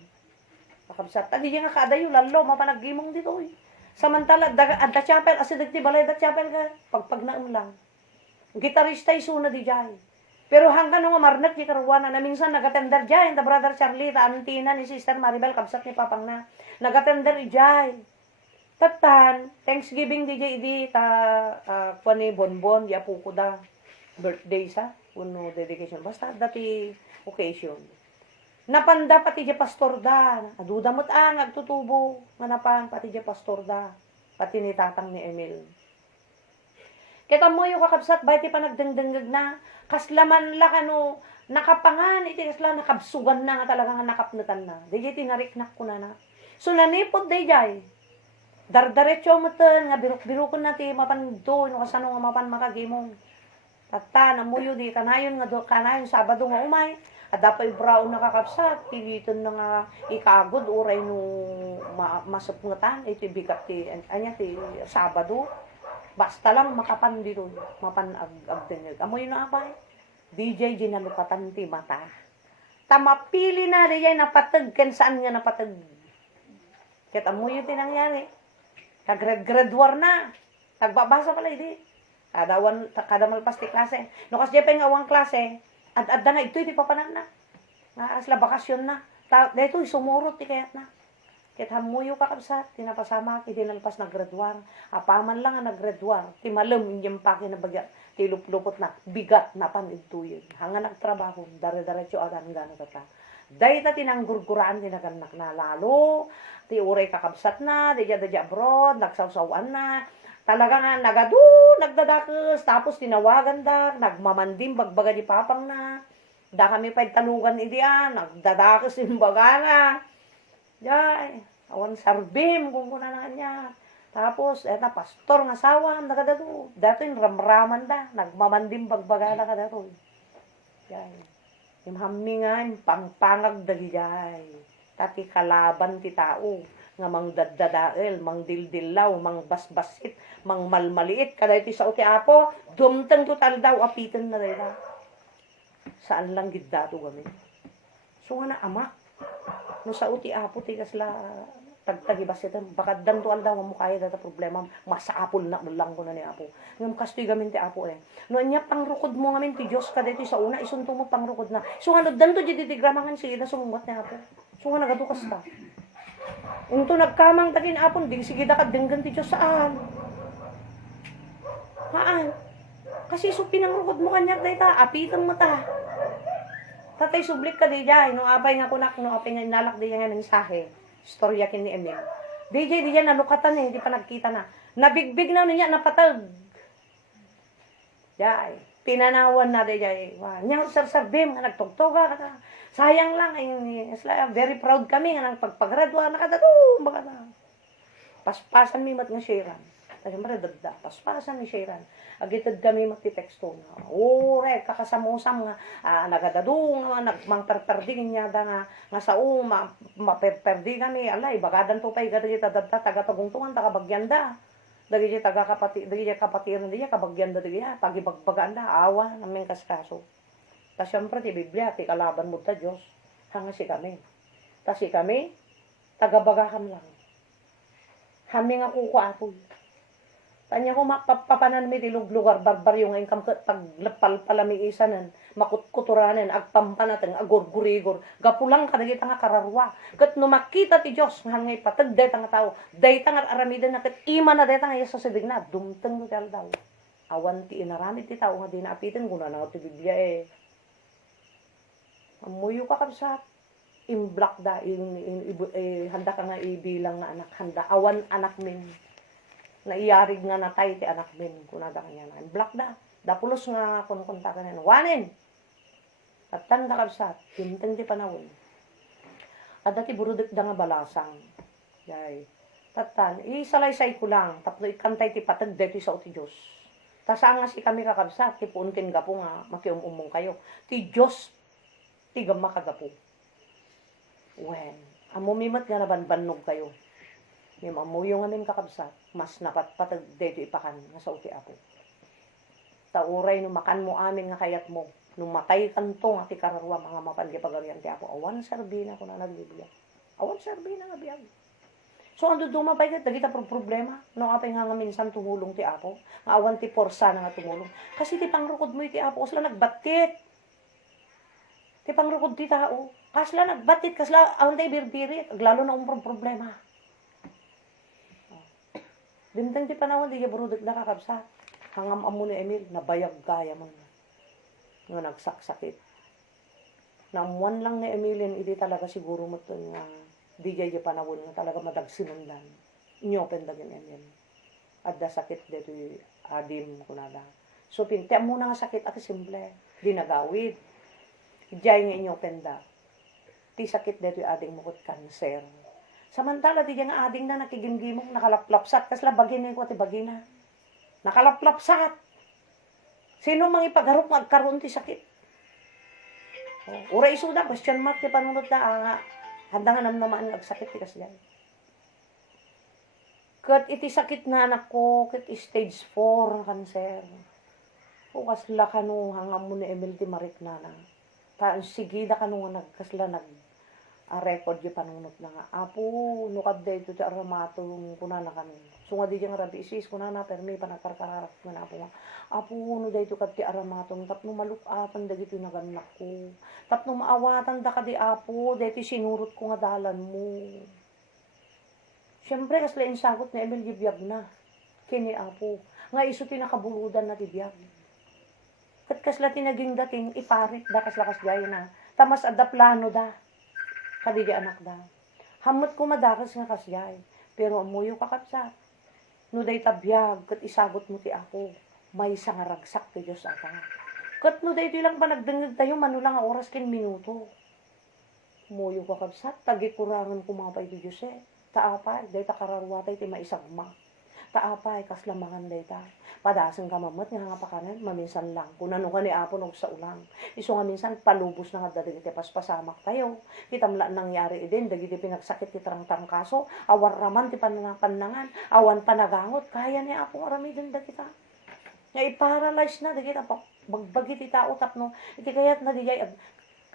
Pakabsat. Adi nga kaadayo lalo mapanagimong dito eh. Samantala adda chapel asidag ti balay da chapel ka pagpagnaem lang. Gitarista isuna di jay. Pero hanggang nga marnak ti karuana na minsan nagatender jay the brother Charlie ta antina ni Sister Maribel kabsat ni papang na nagatender jay. Tatan Thanksgiving di jay di ta kuani bonbon ya puko da birthday sa uno dedication basta dati occasion. Napanda pati di pastor da. Aduda mo't agtutubo. Nga pati di pastor da. Pati ni tatang ni Emil. Kita mo yung kakabsat, ba't pa nagdengdenggag na. Kaslaman la kano, nakapangan, iti kasla nakabsugan na nga talaga nga nakapnutan na. Di tinariknak ko na. So nanipod day jay. Dardaretso mo ten, nga biruk-birukon na ti mapando, no kasano nga mapan makagimong. Tata, namuyo di kanayon nga kanayon Sabado nga umay. At dapat brown na kakabsat, kiliton na nga ikagod, uray no masapngatan, iti bigat ti, anya ti Sabado. Basta lang makapan dito, mapanag-ag din yun. Amoy na apay, DJ ginalukatan ti mata. Tamapili na diyan napatag, kan saan nga napatag. Kaya amoy yun tinangyari. Kag-graduar na. Tagbabasa pala hindi. Kada malpas ti klase. No kas jepe nga awang klase, ad-adda na ito iti papanan na. Nga asla bakasyon na. Dito sumurot ti kayat na. Ket hamuyo kakabsat, tinapasama ki dinalpas na graduar. Apaman lang nga naggraduar. Ti malem inyem paki na bagya. Ti luplupot na bigat na panigtuyon. Hanga nagtrabaho, dare-diretso adan gano kata. Dahita tinanggurguraan tinaganak na lalo. Ti uray kakabsat na, deja abroad, nagsawsawan na. Talaga nga nagdadakes, tapos tinawagan da, nagmamandim, bagbaga di papang na. Da kami pa talugan idiyan, nagdadakes yung baga na. Yay, awan sarbim kung kuna na kanya. Tapos, eta pastor nga sawa, nagdadado. Dato yung ramraman da, nagmamandim, bagbaga na kadato. Yay, yung hamingan, pangpangag dagi jay. Tati kalaban ti tao. Nga mang daddadael, mang dildilaw, mang basbasit, mang malmaliit, kada iti sa uti apo, dumtang total daw, apitan na rin. Saan lang giddato kami. So nga na amak, no sa uti apo, tigas la, tagtagibasit, baka dantuan daw, mo kaya data problema, masaapol na lang ko na ni apo. Ngayon kastoy gamin ti apo eh. No anya pangrukod mo ngamin ti Diyos kada iti sa una, isunto mo pangrukod na. So nga no, danto di digramangan siya, sumumbat ni apo. So nga nagadukas ta. Unto nagkamang tagin apon, di sige da ka denggan ti Diyos saan. Haan? Kasi so pinangrukod mo kanyak da ita, apitan mo ta. Tatay sublik ka di jay, no apay nga kunak, no apay nga inalak di nga mensahe. Storya kin ni Emil. DJ di yan nalukatan eh, di pa nagkita na. Nabigbig na niya, napatag. Jay, pinanawan na di jay. Nyaw sarsarbim, nagtugtoga ka. Sayang lang, very proud kami nga nang pagpagradua, nakadato, baka na. Paspasan mi mat nga sharean. Kasi maradagda, paspasan ni sharean. Agitad kami magtiteksto na. Ure, kakasamusam nga, nagadado nga, nagmangperperding niya da nga sa maperperdi kami. Alay, bagadan to pa, gada dadda, taga-tagungtungan, taga-bagyanda. Dagi kapatiran diya, kabagyanda diya, pagibagbagaan da, awa, namin kaskaso. Ta siyempre ti Biblia, ti kalaban mo ta Diyos, hanga si kami. Ta si kami, tagabagakam lang. Hami nga kuko apoy. Tanya ko mapapapanan mi ti lugar barbar yung ngayong paglepal palami isanan, makutkuturanan, agpampanatan, agurgurigor, gapulang ka nagita nga kararwa. Kat no makita ti Diyos, hangay patag dayta nga tao, dayta nga aramidan na kat ima na dayta nga Yesus ibig na, dumteng mo daw. Awan ti inaramid ti tao nga di naapitan, guna na ti Biblia eh. Amuyo ka kabsat, imblock da, handa ka nga ibilang nga anak, handa, awan anak min, naiyarig nga natay ti anak min, kunada kanya na, imblock da, dapulos nga kunkunta ka na, wanin, at tanda kabsat, hintang di panawin, at dati burudek da nga balasang, yay, tatan, isalaysay ko lang, tapos ikantay ti patag dito sa uti Diyos, tasang nga si kami kakabsat, ti puntin ka po nga, makiumumong kayo, ti Diyos, tigam makagapo. When, amumimat nga nabanbanog kayo. Yung amuyo nga min kakabsat, mas napatpatag dito ipakan nga sa uti apo. Tauray no makan mo amin nga kayat mo. Nung matay kanto nga ti kararwa mga mapanggipagarian ti apo. Awan sarbina ko na nagbibigay. Awan sarbina nga biyag. So ando dumapay ka, dagita problema. No apay nga minsan tumulong ti apo. Nga awan ti porsa na nga tumulong. Kasi ti pangrukod mo ti apo, sila nagbatit. Ti pangrukod ti tao. Kasla nagbatit, kasla awan tayo birbirit. Lalo na umprong problema. Dintang ti panahon, di ka burudek na kakabsat. Hangam amo ni Emil, nabayag gaya mo na. Nga nagsaksakit. Namuan lang ni Emilin, hindi talaga siguro mo ito nga di jay panahon nga talaga madagsinundan. Inyopen dagin Emil. At da sakit dito adim kunada. So pinti mo na nga sakit at simple. Di nagawid. Diyay nga inyong penda. Ti sakit dito yung ading mukot cancer. Samantala, di nga ading na nakigimgimong, nakalaplapsat. Kasla bagin ko ti bagina. Nakalaplapsat. Sino mang ipagharap magkaroon ti sakit? Ura isuda, question mark ti panunot na, handa nga namnamaan ng agsakit ti kasyan. Kat iti sakit na anak ko, kat stage 4 na cancer. O kasla ka no, hangam mo ni Emil ti Marik na na. Sigida ka no, kasla record yung panunot na nga. Apo, nukad day ito ti aramato yung kunana ka no. So nga di dyan nga rabi isis, kunana, permi, panagkarkararap mo na apo nga. Apo, no day ito kat ti aramato, tapno malukatan dagito yung naganak ko. Tapno maawatan da ka di apo, day ito sinurot ko nga dalan mo. Siyempre, kasla yung sagot ni Emil gibiyag na. Kini apo. Nga iso tinakabuludan na tibiyag. Kat kasla tinaging dating iparit da kasla kasgaya na. Tamas adda plano da. Kadidi anak da. Hamot ko madakas nga kasgay. Pero amuyo kakapsat. No day tabiyag, kat isagot mo ti ako. May isang ragsak ti Diyos ata. Kat no day lang pa nagdangag tayo, manulang oras kin minuto. Muyo kakapsat, tagikurangan kumapay ti Diyos eh. Taapay, day takararwatay ti maisagma. Taapay, kaslamangan day ta. Padasang ka mamot nga pakanan, maminsan lang. Kung ano ka ni Apo nung sa ulang. Iso nga minsan, palubos na nga dagiti paspasamak tayo. Kitamla nangyari din, dagiti pinagsakit ti tarang-tarang kaso, awar raman ti panangan, awan panagangot, kaya ni Apo aramidin dagita. Nga i-paralyze na, dagita, magbagi ti tao tapno, iti kayat na di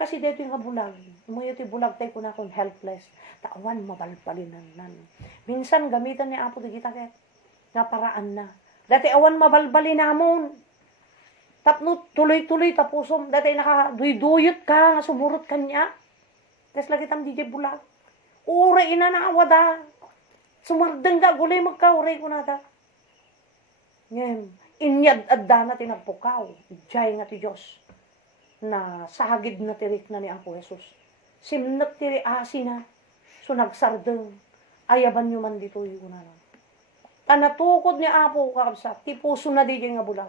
kasi dito yung bulag. Umuyo ti bulag tayo ko na akong helpless. Tawan mabalbalinan nan. Minsan gamitan ni Apo di kita kaya nga paraan na. Dati awan mabalbalin namon. Tapno tuloy-tuloy tapusom. Dati nakaduyut ka nga sumurot kanya. Tapos lagi tam di bulag. Uray ina na awada. Sumardeng da gulay magka-uray ko na da. Ngayon, inyad adda na tinagpukaw. Diyay nga ti Diyos. Na sahagid na tirik na ni Apo Jesus. Simnat tiri asi na. So nagsardeng. Ayaban nyo man dito yun na. Tanatukod ni Apo kakabsa. Tipuso na di nga bulag.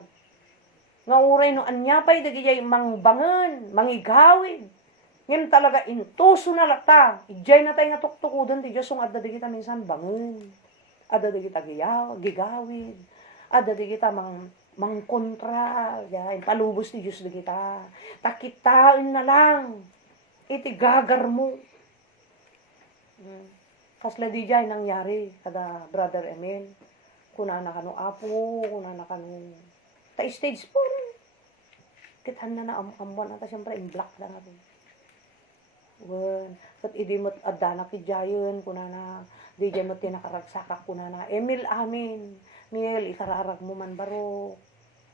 Nga uray no anyapay dagi jay mangbangen, mangigawid. Ngayon talaga intuso na lata. Ijay na tayo nga tuktukudan ti Diyos. So adda di kita minsan bangen. Adda di kita gigawid. Adda di kita mangkontra, yan, palubos ni Diyos na kita. Takitain na lang. Iti gagar mo. Kasla di dyan nangyari kada Brother Emil. Kunana ka no Apo, kunana ka no stage 4. Kithan na ambuan na ta, siyempre in black na nga to. Wen, kat idi mo't adana ki jayon, kunana, di dyan mo't tinakaragsakak, kunana, Emil amin. Mil, ikararag mo man baro.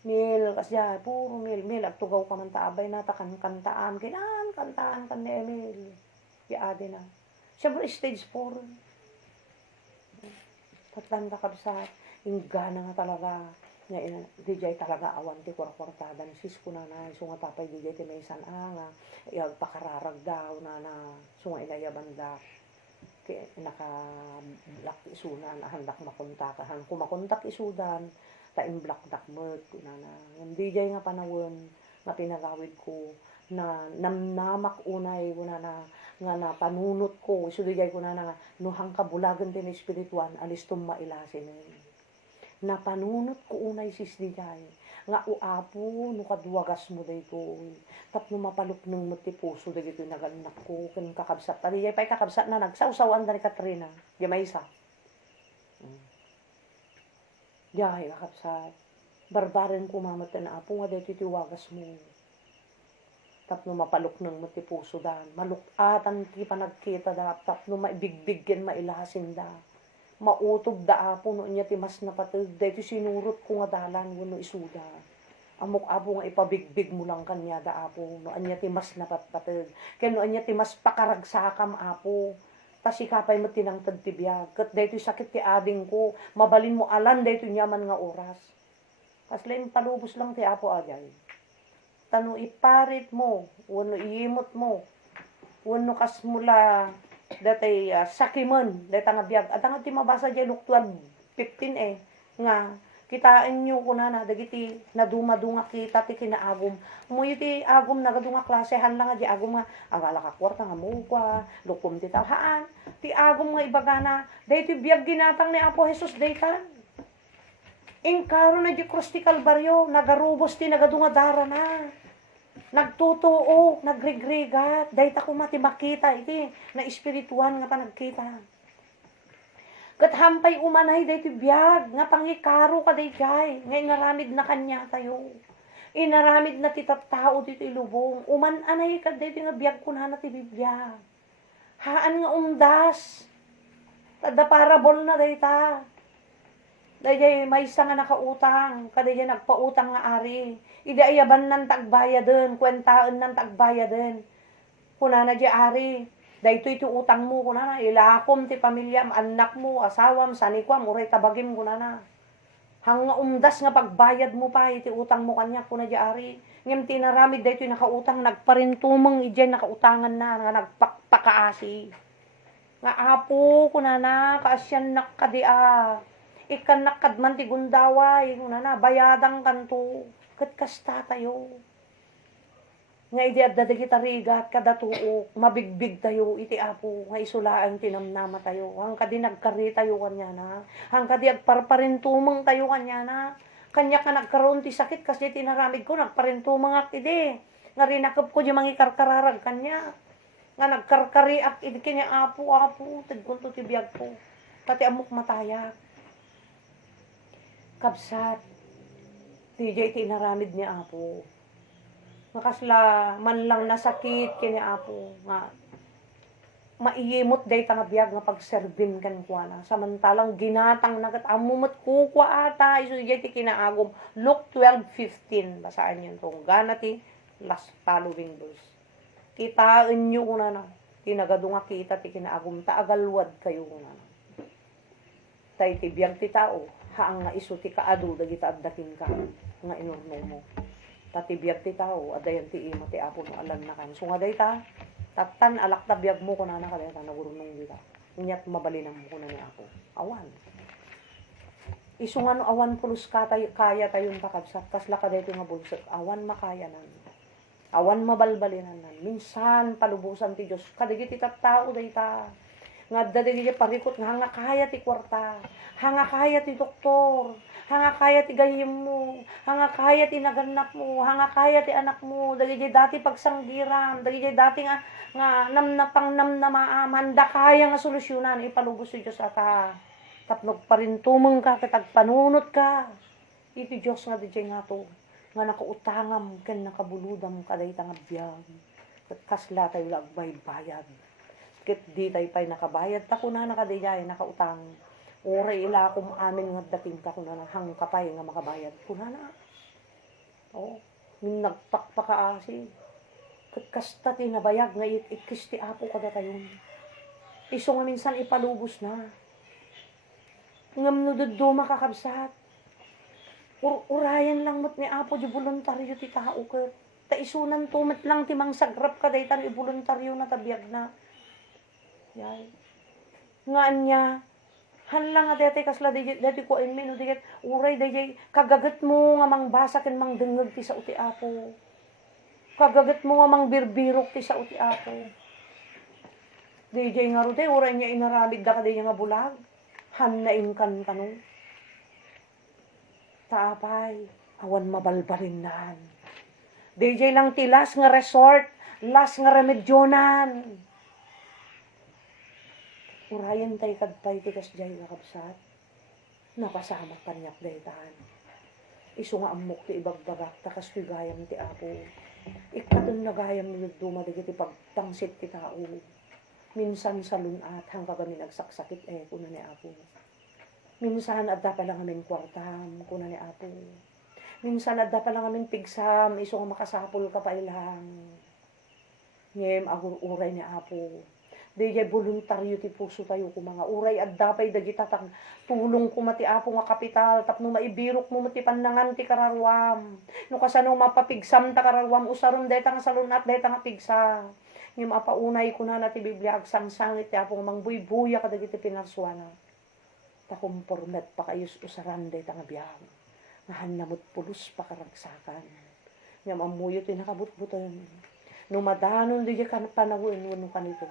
Mil, kasya, puro mil. Agtugaw ka man taabay na, kantaan. Kantaan kan ni Emil. Yaade na. Siyempre, stage 4. Tatlanda kabsat. Yung gana nga talaga. DJ talaga awan ti kwarkwartada. Sis ko na na. Sunga tapay DJ ti may isan nga. Pakararag daw na sunga inayaban daw. Naka-black isudan, handak makontakan. Kung makontak isudan, ta-in-black dakmet. Hindi jay nga panawon na pinagawid ko na namnamak unay nga na panunot ko. Iso jay ko na nuhang kabulagan din espirituan, alis tum mailasin. Na panunot ko unay sis di jay. Nga uapo, nukadwagas mo day ko. Tapno mapalok ng matipuso day ito naganak ko. Kanong kakabsat. Tali, yay pa'y kakabsat na nagsawsawan da ni Katrina. Di may isa. Yay, kakabsat. Barbaren ko mamata na apo nga day titiwagas mo. Tapno mapalok ng matipuso da. Malukatan ki pa nagkita da. Tapno maibigbigyan mailasin da. Mautob da apo no niya timas na patag dahil sinurot ko nga dalan no isuda amok apo nga ipabigbig mo lang kanya da apo no anya timas na patag kaya no anya timas pakaragsakam apo tasikapay mo tinangtad tibiyag kat dahil sakit ti ading ko mabalin mo alan dahil nyaman nga oras kasla palubos lang ti apo ajay tano iparit mo wano iimot mo wano kas mula datay sakimon datay nga biyag at nga ti mabasa dyan Luke 12:15 nga kitain nyo kunana dagiti naduma-dunga kita ti kinaagom mo iti agom nagadunga klasehan lang nga di agom nga agala ka kwarta nga mukwa lukom ti tawhaan ti agom nga ibagana dayti biyag ginatang ni Apo Jesus daytan ingkaro na di krus ti Kalbaryo nagarubos ti nagadunga dara na Nagtutuo, nagregregat, dahil ako mati makita, iti, na espirituhan nga pa nagkita. Kat hampay umanay dahil biyag, nga pangikaro ka day jay, nga inaramid na kanya tayo. Inaramid na titaptao dito ilubong, umananay ka dahil nga biyag ko na ti Biblia. Haan nga undas, tada parabol na day ta. Dahil may isa nga nakautang, kada dyan nagpautang nga ari. Ida ayaban ng tagbayaden, kwentaan ng tagbayaden. Kuna na di ari, dahito ito utang mo, kuna na, ilakom ti pamilya, anak mo, asawam, sanikwam, uray tabagim, kuna na. Hanga umdas nga pagbayad mo pa, iti utang mo kanya, kuna di ari. Ngem tinaramid dahito yung nakautang, nagparintumang idyan, nakautangan na, nga nagpakaasi. Nga apo, kuna na, kaasyan nakadia. Ikan nakadman ti gundaway, kuna na, bayadang kanto. Kat kasta tayo. Nga iti adda kita rigat, kada tuok, mabigbig tayo, iti apo, nga isulaan tinamnama tayo. Hangka di nagkari tayo kanya na. Hangka di agparparintumang tayo kanya na. Kanya ka nagkaroon ti sakit, kasi tinaramid ko, nagparintumang ak iti. Nga rinakap ko di mga ikarkararag kanya. Nga nagkarkari ak iti kanya apo, tigkunto ti biyag ko. Pati amok matayak. Kabsat. DJ tinaramid ni apo. Makasla man lang nasakit kini apo nga maiyimot day nga biyag nga pagserbin kan kuana samantalang ginatang nagat amumot kukwa ata iso DJ ti kinaagom Luke 12:15 basaan yun tong ganati last following verse kitaan nyo kuna na tinagadunga kita ti kinaagom taagalwad kayo kuna na tay ti biyag ti tao haang nga iso ti kaadu dagita addakin ka nga inorno mo tatibiyag ti tao adayan ti ima ti apo no alam na kan so nga day ta tatan alak ta biyag mo kuna na kada ta nagurunong dita inyat mabalinan mo kuna ni apo awan isu nga no awan pulos ka tayo kaya tayong pakabsat kasla ka dito nga bulsot awan makaya nan awan mabalbalinan nan minsan palubusan ti Dios kadagiti tattao day ta nga dadagiti parikot nga hanga kaya ti kwarta hanga kaya ti doktor hanga kaya ti gayem mo, hanga kaya ti naganak mo, hanga kaya ti anak mo, dagiti dati pagsanggiram, dagiti dati nga namnapang namnamaaman, da kaya nga solusyonan, ipalubos ti Diyos ata. Tapnog pa rin tumang ka, katagpanunot ka. Iti Diyos nga di nga to, nga nakautangam, ken nakabuludam, kaday nga biyag. Kasla tayo lagbay bayad. Kit di tayo pa'y nakabayad, tako na nakadayay, nakautang. Oray ila akong amin nga dating ka kuna na hang kapay nga makabayad. Kuna na. O, nagpakpakaasi. Kasta tinabayag nga ikisti apo kada tayon. Iso nga minsan ipalubos na. Ngam nududdo makakabsat. Urayan lang mat ni apo di voluntaryo ti tao ket. Ta isunan tumet lang ti mangsagrap ka daytan i-voluntaryo na tabiyag na. Yay. Nga anya hanlang nga dete kasla dete ko en meno diket uray dayay kagagat mo nga mangbasa ken mangdengeg ti sa uti apo. Kagagat mo nga mangbirbirok ti sa uti apo. Dayay nga rude uray nya inaramid da kaday nga bulag. Hannain kan tanong. Taapay awan mabalbalinnan. Dayay lang ti las nga resort, las nga remedyonan. Urayan tay kadpay tikas jay nga kabsat. Napasama kanyak daytan. Isu nga amok ti ibagbarak takas ti gayam ti apo. Ikatun na gayam ni dumadagi ti pagtangsit ti tao. Minsan sa lunat hangga kami nagsaksakit kuna ni apo. Minsan adda pa lang amin kwartam kuna ni apo. Minsan adda pa lang amin pigsam isu nga makasapol ka pa ilang. Ngem agur uray ni apo. Dayay voluntaryo ti puso tayo ko mga uray at dapay dagitatang tulong ko mati apo nga kapital tapno maibirok mo mati panangan ti kararwam no kasano mapapigsam ta kararwam usaron dayta nga salunat dayta nga pigsa ngem apaunay ko na ti Biblia agsangsangit ti apo nga mangbuybuya kadagiti pinarsuana ta kompormet pa kayus usaran dayta nga biyag nga hanamot pulos pa karagsakan ngem amuyo ti nakabutbuton no madanon di kan panawin wenno kanito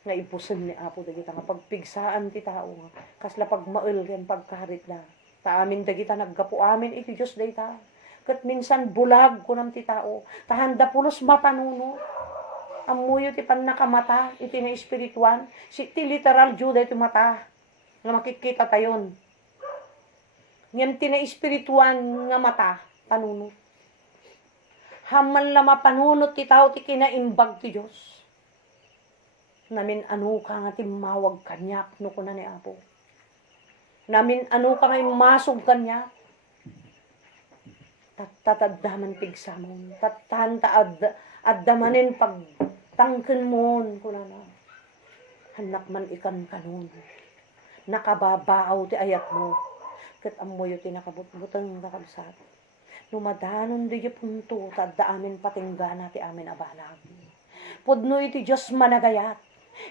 nga ipusen ni apo dagita nga pagpigsaan ti tao nga kasla pagmael ken pagkarit na ta amin dagita naggapu amin iti Dios dayta Kat minsan bulag ko ng ti tao. Tahanda pulos mapanuno. Amuyo ti pan nakamata, iti na espirituan. Ti literal Juda iti mata. Nga makikita tayon. Ngayon ti na espirituan nga mata, panuno. Haman la mapanunot ti tao ti kinaimbag ti Diyos. Namin ano ka nga ti mawag kanyak no kuna ni Apo. Namin ano ka nga masog kanyak. Tataddaman pigsamon. Tatanta addamanin pagtangken mon kuna na. Hanak man ikan kanon. Nakababaaw ti ayat mo. Kat amoy ti nakabutbutang nakabsat. Numadanon di punto tadda amin patinggana ti amin abalag. Pudno iti Diyos managayat.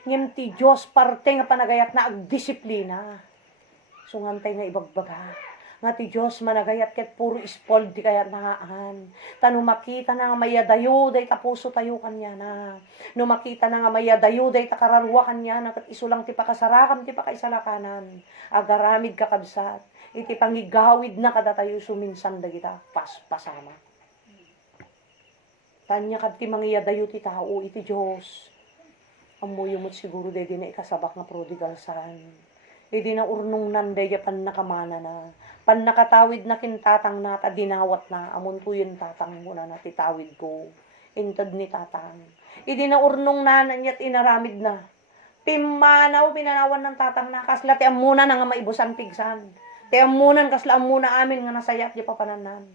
Ngem ti Diyos parte nga panagayat na agdisiplina. Sungantay nga ibagbaga. Nga ti Diyos managayat ket puro spoiled di kayat nangaan. Tano makita na nga mayadayo day tapuso tayo kanya na. No makita na nga mayadayo day takararwa kanya na kat isulang ti pakasarakam ti pakaisalakanan. Agaramid kakabsat. Iti pangigawid na kada tayo suminsan dagita pasama. Tanya kad ti mangyadayo ti tao iti Diyos. Amuyo mo't siguro day di na ikasabak nga prodigal san. Idi na urnong nanday pan nakamana na. Pan nakatawid na kintatang na at dinawat na. Amon ko yun tatang muna na titawid ko. Intad ni tatang. Idi na urnong nanan yat inaramid na. Pimanaw pinanawan ng tatang na. Kasla ti amuna na nga maibusan pigsan. Ti amunan kasla amuna amin nga nasayat di papananan.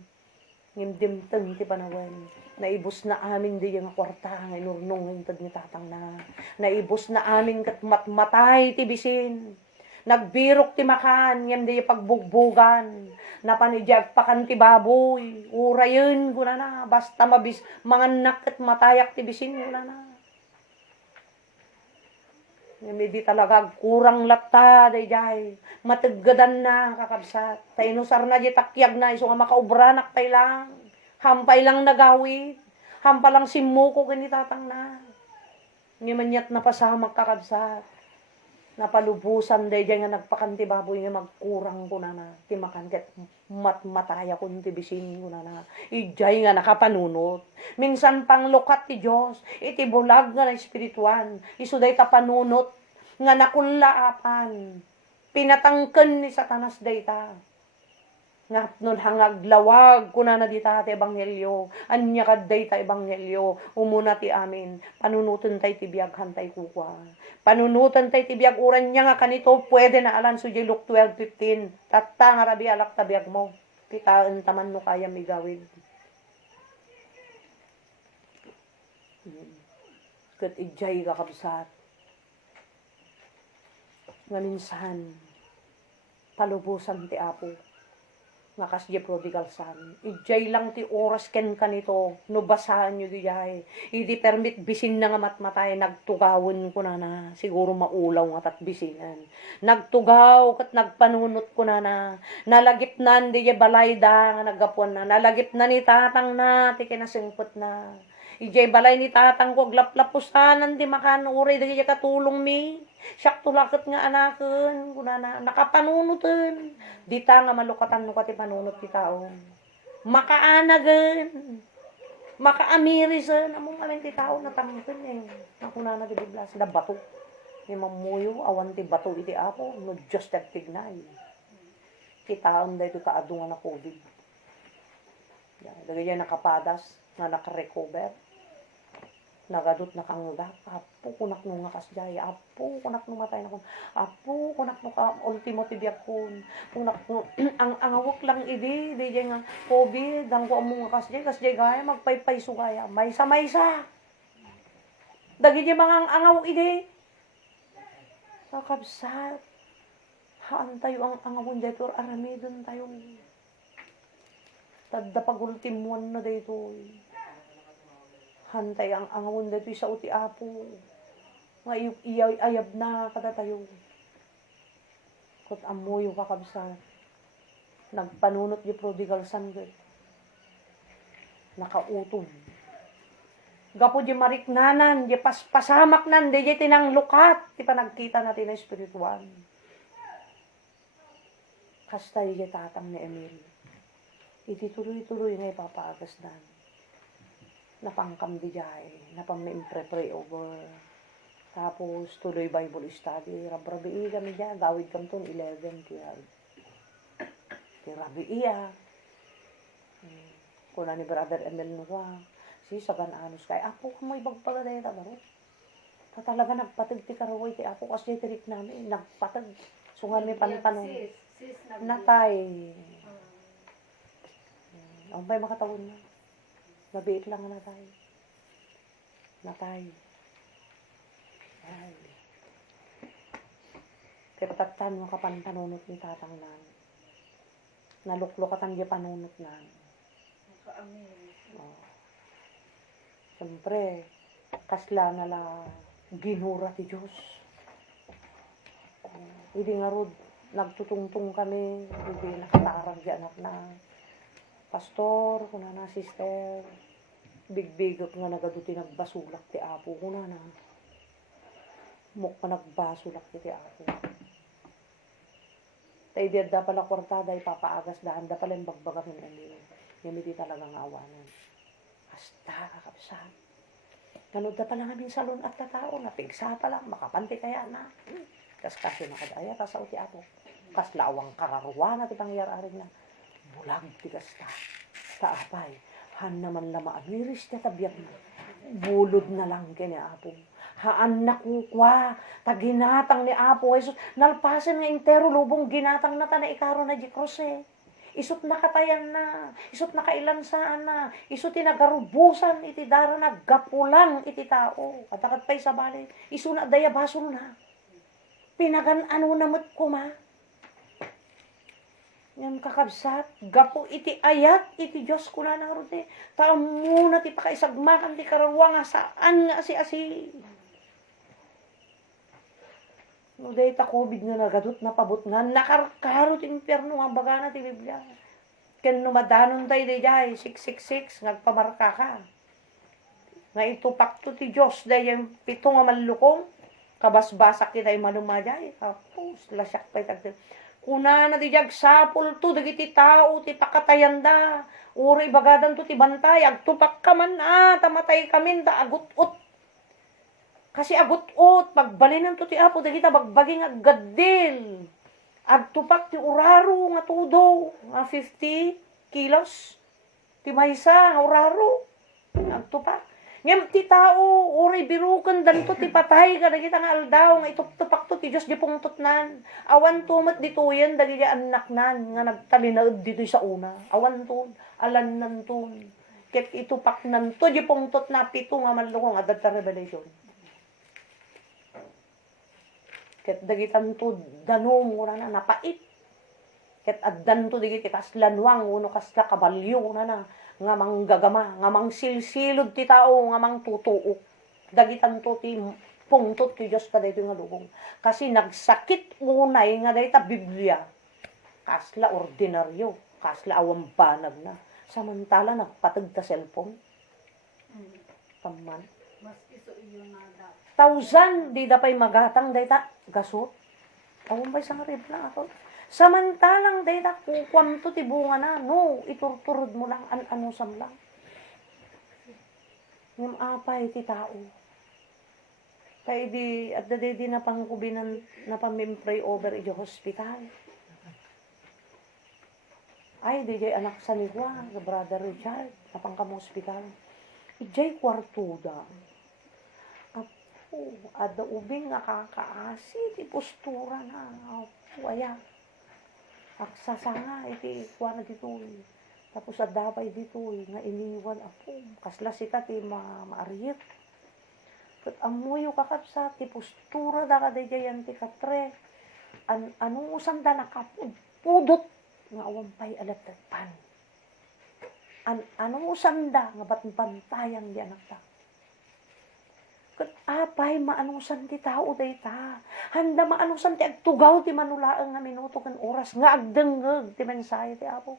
Ngimdimteng ti panawen. Naibos na amin di yung kwarta nga inurnong intad ni tatang na. Naibos na amin kat matmatay ti bisin. Nagbirok ti makan, yan di pagbugbugan. Napanijag pakan ti baboy. Urayon ko na. Basta mga nakit matayak ti bisin ko na. Yan di talaga kurang lapta, day jay. Matagadan na kakabsat. Tainusar na di takyag na. Iso nga makaubranak tay lang. Hampay lang nagawid. Hampa lang simuko kanitatang na. Ngimanyat na pasamak kakabsat. Napalubusan day nga nagpakanti baboy nga magkurang ko na timakan ket mataya kun ti bisin ko na ijay nga nakapanunot minsan pang lukat ti Dios iti bulag nga na espirituan isu day ta panunot nga nakunlaapan pinatangken ni Satanas dayta nga nun hangaglawag kuna na dita ti ebanghelyo anya kadday ta ebanghelyo umuna ti amin panunutan tay ti biag hantay kukwa panunutan tay ti biag uran nya nga kanito pwede na alan so Luke 12:15 tatta nga rabi alak ta biag mo kitaan taman no kaya migawid ket ijay kakabsat nga minsan palubusan ti Apo nga kasdi prodigal son. Ijay lang ti oras ken kanito. No basahan nyo dijay. Idi permit bisin na nga matmatay. Nagtugawin ko na. Siguro maulaw nga tat bisinan. Nagtugaw kat nagpanunot ko na. Nalagip nan di balayda nga nagapuan na. Nalagip na ni tatang na. Ti kinasingpot na. Ijay balay ni tatang ko. Glaplapusanan di makan. Uray di katulong mi. Siyak tulakot nga anaken. Kunana. Nakapanunutin. Dita nga malukatan no kati panunot ti tao. Makaanagan. Makaamirisan. Among amin ti tao natamken eh. Nakunana di biblas. Da bato. Ni mamuyo. Awan ti bato iti Apo. No just that tignay. Ti taon da ito kaadungan na COVID. Dagay yan nakapadas. Na nakarecover. Nagadot na kanggap. Apo kunak nung nga kasjay. Apo kunak nung matay na kun. Apo kunak nung ultimo tibiyag kun. Kunak nung ang awak lang idi. Di nga COVID. Ang ko among nga kasjay. Kasjay gaya. Magpaypay so gaya. Maysa. Dagi di mga ang awak idi. Kakabsat. Haan tayo ang angawon dito. Aramidon tayo. Tadda pag-ultimuan na dito. Hantay ang angawon dito sa uti Apo. Nga ayab na kada tayo. Kot amoy yung kakabsat. Nagpanunot yung prodigal son. Nakautom. Gapo di mariknanan, di pasamak nan, di tinang lukat. Di pa nagkita natin na espiritual. Kastay di tatang ni Emil. iti tuloy-tuloy nga ipapaagas dan. Napangkam di jay, napamimpre-pray over. Tapos tuloy Bible study, rabi kami dyan, gawid kami ton 11, 12. Rabi kuna ni Brother Emil Nuwa, si Saban Anus kay Apo kamoy bagpagaday ta baro. Talaga nagpatag ti karaway ti Apo kasi tirik namin, nagpatag. Sungan may panpanong. Sis, Natay. Ang may makatawon na. Nabiit lang na natay. Natay. Ay. Kapatatan mo kapanpanunot ni tatang nan. Naluklokatan di panunot nan. Oh. Siyempre, kasla na la ginura ti Diyos. Hindi nga rod, nagtutungtong kami, hindi nakatarang di anak na pastor, kuna na sister, bigbigok nga nagaduti nagbasulak ti Apo, kuna na mukha nagbasulak ti Apo. Tay di da pala kwartada, ipapaagas daan, da pala yung bagbagan ng yung hindi talagang awanan. Hasta, kakapsat. Ganun da pala namin salon at tatao, napigsa pa lang, makapanti kaya na. Kas kasi nakadaya, tas ti Apo. Kas lawang kararuwa na ti pangyararing na. Bulag ti kasta. Taapay, han naman lama amiris ti tabiyak na. Bulod na lang kini Apo. Haan na kukwa, taginatang ni Apo. Jesus, nalpasan nga intero lubong ginatang na ta na ikaro na di krose. Isut nakatayan na, isut nakailansaan na, isut tinagarubusan iti dara na, gapulang iti tao. Katakat pa'y sa bali, isu na daya basol na. Pinagan ano namot kuma. Yan kakabsat, gapo iti ayat, iti Diyos ko na narote. Taam muna ti pakaisagmakan ti karawang nga saan nga asi-asi. No, dahil ta COVID nga nagadot na pabot nga, nakarkarot impyerno nga baga na ti Biblia. Ken numadanon tayo di jay, 666, nagpamarka ka. Nga itupak to ti Diyos, dahil yung 7 nga manlukong, kabasbasak ti tayo malumadjay, kapos, lasyak pa'y tagtin. Kuna na ti jag sapul to, dagiti tao, ti pakatayanda, uri bagadan to ti bantay, agtupak ka man tamatay kami, agut-ut. Kasi agut-ut, pagbalinan to ti Apo, dagita bagbaging aggadil. Agtupak ti uraro nga tudo, nga 50 kilos. Ti maysa nga uraro. Agtupak. Ngem ti tao, uri birukan dan to ti patay ka, dagita nga aldaw, nga ituptupak to ti Diyos di pungtot nan. Awan tumat dito yan, dagita anak nan, nga nagtalinaad dito sa una. Awan to, alan nan to. Ket itupak nan to, di pungtot na 7 nga malukong, adat ta Revelation. Ket dagitan to danom muna na napait. Ket addan to digiti kaslanwang uno kasla kabalyo na nga manggagama, nga mangsilsilod ti tao, nga mangtutuok. Dagitan to ti pungtot ti Dios kada ito nga lubong. Kasi nagsakit unay nga dayta Biblia. Kasla ordinaryo, kasla awang banag na. Samantala nagpatag ta cellphone. Kaman. Mas iso iyo nga da. 1,000 di dapay magatang dayta gasot. Awon bay sang rib lang ako. Samantalang dayta kukwam to ti bunga na, no, iturturod mo lang ano sam lang. Ngem apay ti tao. Kay di at di na pangkubinan na pamimpray over iti hospital. Ay di jay anak sa ni Juan, Brother Richard, napangkam hospital. Ijay kwartuda. Ada ubing nga kakaasi, ti postura na, waya. Aksasanga, iti kuha na dito. Tapos adapay dito, nga iniwan ako. Kasla sita, ti maariyit. Kat amuyo kakapsa, ti postura da ka dayan ti katre. Anong usam da nakapudot, nga awampay alatatan. Anong usam da, nga batbantayan di anak ta. Kat apay maanusan ti tao dayta. Handa maanusan ti agtugaw ti manulaang nga minuto kan oras nga agdengeg ti mensahe ti Apo.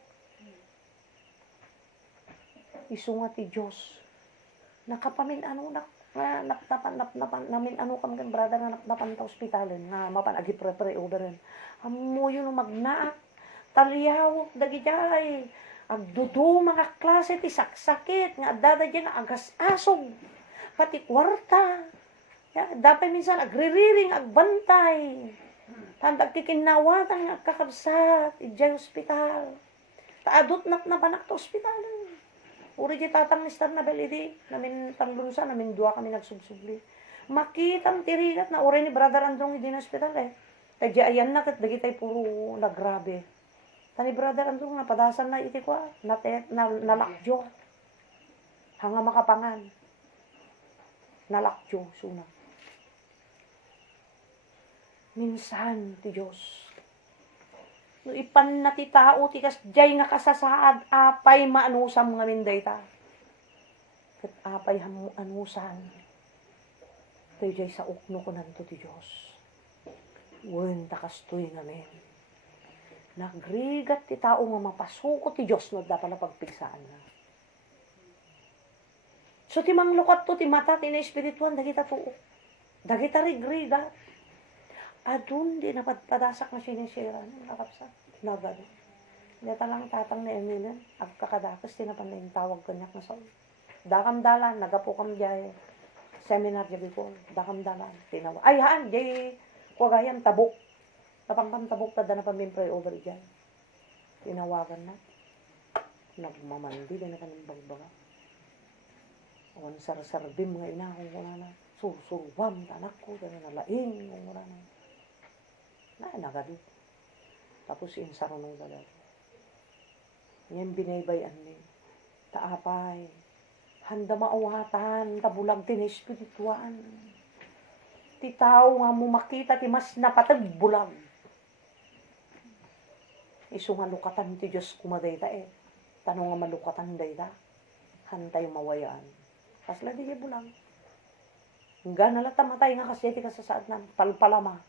Isu nga ti Dios. Nakapamin ano nga naktapan namin ano kam kan brother nga naktapan ta ospitalen nga mapan agi pre-pre overen. Amuyo no magnaak talyaw dagijay. Agdudu mga klase ti saksakit nga dada dyan agas-asog pati kwarta. Ya, dapat minsan agririring agbantay. Tandag kikinawatan nga kakabsat ijay ospital. Taadot na banak to ospital. Uri di tatang ni Star na belidi. Namin tanlunsa, namin dua kami nagsubsubli. Makitang tirigat na uri ni Brother Androng hindi na ospital eh. Kaya ayan na kat dagi tayo puro nagrabe. Tani Brother Androng napadasan na iti kwa. Nalakjo. Hanga makapangan. Nalakjo suna. Minsan ti Diyos. No ipan na ti tao ti kasjay nga kasasaad apay maanusam nga minday ta. Kat apay anusan. Tayo jay sa ukno ko nanto ti Diyos. Wen takastoy nga men. Nagrigat ti tao nga mapasuko ti Diyos no dapat na pagpigsaan na. So ti manglukat to ti mata ti na espirituan dagita tuo. Dagita rigrigat. Adun di napadpadasak na sinisira ng kakapsa. Nagano. Dita lang tatang na Emilian. Agkakadakas tinapan na yung tawag kanyak na sa dakam dalan. Nagapo kam jay seminar jay before. Dakam dalan. Tinawa. Ay haan. Jay kuwagayan tabok. Napangpam tabok tada na pamimpray over dyan. Tinawagan na. Nagmamandi. Di na kanang bagbaga. Awan sar-sarbim nga ina. Kung wala na. Sursurwam. Tanak ko. Dana nalaing. Kung wala na. Nagado. Tapos insaro nung dagat. Ngayon binaybayan ni. Taapay. Handa maawatan. Tabulag din espirituan. Ti tao nga mo makita ti mas napatagbulag. Isu nga lukatan ti Diyos kumaday ta eh. Tanong nga malukatan day ta. Hantay mawayaan. Kasla di bulang. Hanggang nalata matay nga kasi ti kasasaad na. Palpalama.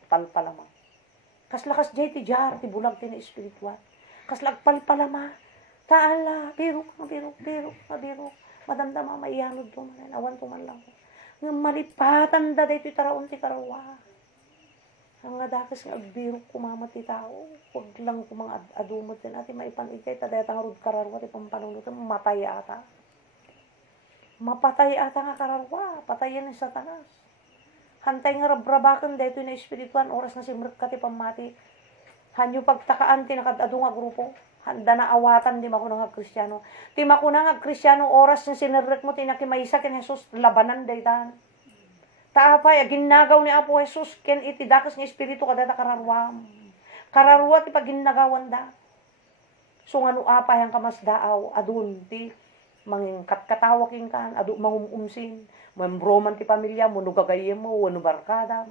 Kaslakas jay ti jar, ti bulag ti na espiritual. Kaslag palpalama. Taala, birok. Madamdama, maiyanod to man. Awan to man lang ko. Nga malipatan da day ti taraon ti karawa. Ang nga dakas nga agbirok kumamat ti tao. Huwag lang kumang adumot din ati maipanigay. Taday tang rod kararwa ti pampanunod. Mapatay ata. Mapatay ata nga kararwa. Patayin ni Satanas. Hantay nga rabrabakan dahito na espirituan, oras na simrek ka ti pamati. Hanyo pagtakaan ti nakadado nga grupo. Handa na awatan di mako nga Kristiyano. Ti mako nga Kristiyano, oras na sinirek mo ti nakimaysa ken Jesus, labanan daytan. Taapay, ginagaw ni Apo Jesus, ken iti dakas nga espiritu kadata kararwam. Kararwa ti paginnagawan da. So nga no apay ang kamasdaaw, adun ti manging katkatawaking kan, adu mangumumsin. Membroman ti pamilya mo, no gagayem mo, wano barkada,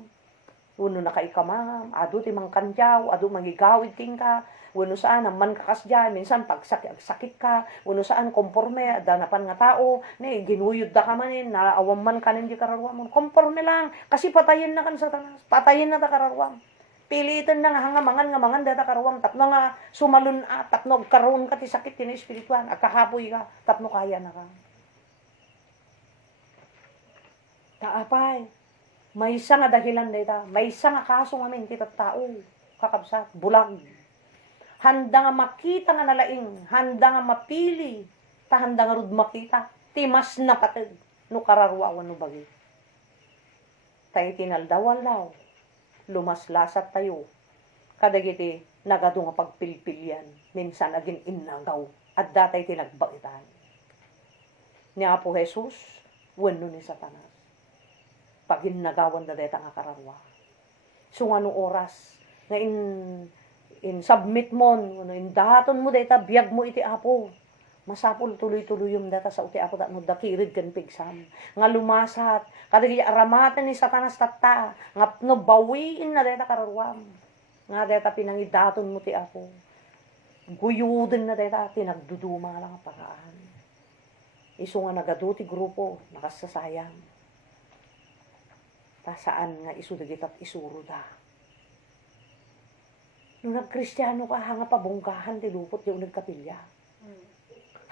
wano nakaikamam, adu ti mangkantyaw, adu magigawid king ka, wano saan man kakasya, minsan pag sakit ka, wano saan komporme, danapan nga tao, ne, ginuyod da ka manin, naawam man kanin di kararwam mo, komporme lang, kasi patayin na kan Satanas, patayin na da kararwam. Pilitan na nga mangan data kararwam, tapno nga sumalun tapno karoon ka ti sakit ti na espirituan, akahapoy ka, tapno kaya na ka. Taapay, may isa nga dahilan dita, may isa nga kaso nga min tita tao, kakabsat, bulag. Handa nga makita nga nalaing, handa nga mapili, ta handa nga rud makita, timas na patid, no kararwawan no bagi. Tayo tinaldawalaw, lumaslasat tayo, kadagiti nagado nga pagpilpilyan, minsan aging innagaw, at datay tinagbaitan. Ni Apo Jesus, wano ni Satanas. Pag ginagawan da deta nga kararwa. So nga no oras, nga in submit mo, in dahaton mo deta, biyag mo iti Apo. Masapol tuloy-tuloy yung data sa uti Apo, no dakirid kan pigsam. Nga lumasat, kadagi aramatan ni Satanas tata, nga no bawiin na deta kararwam. Nga deta pinangidaton mo ti Apo. Guyudin na deta, tinagduduma lang ang paraan. Iso nga nagado ti grupo, nakasasayang. Saan nga isudigit at isuro da. Nung nagkristyano ka, hanga pabungkahan, tilupot yung nagkapilya.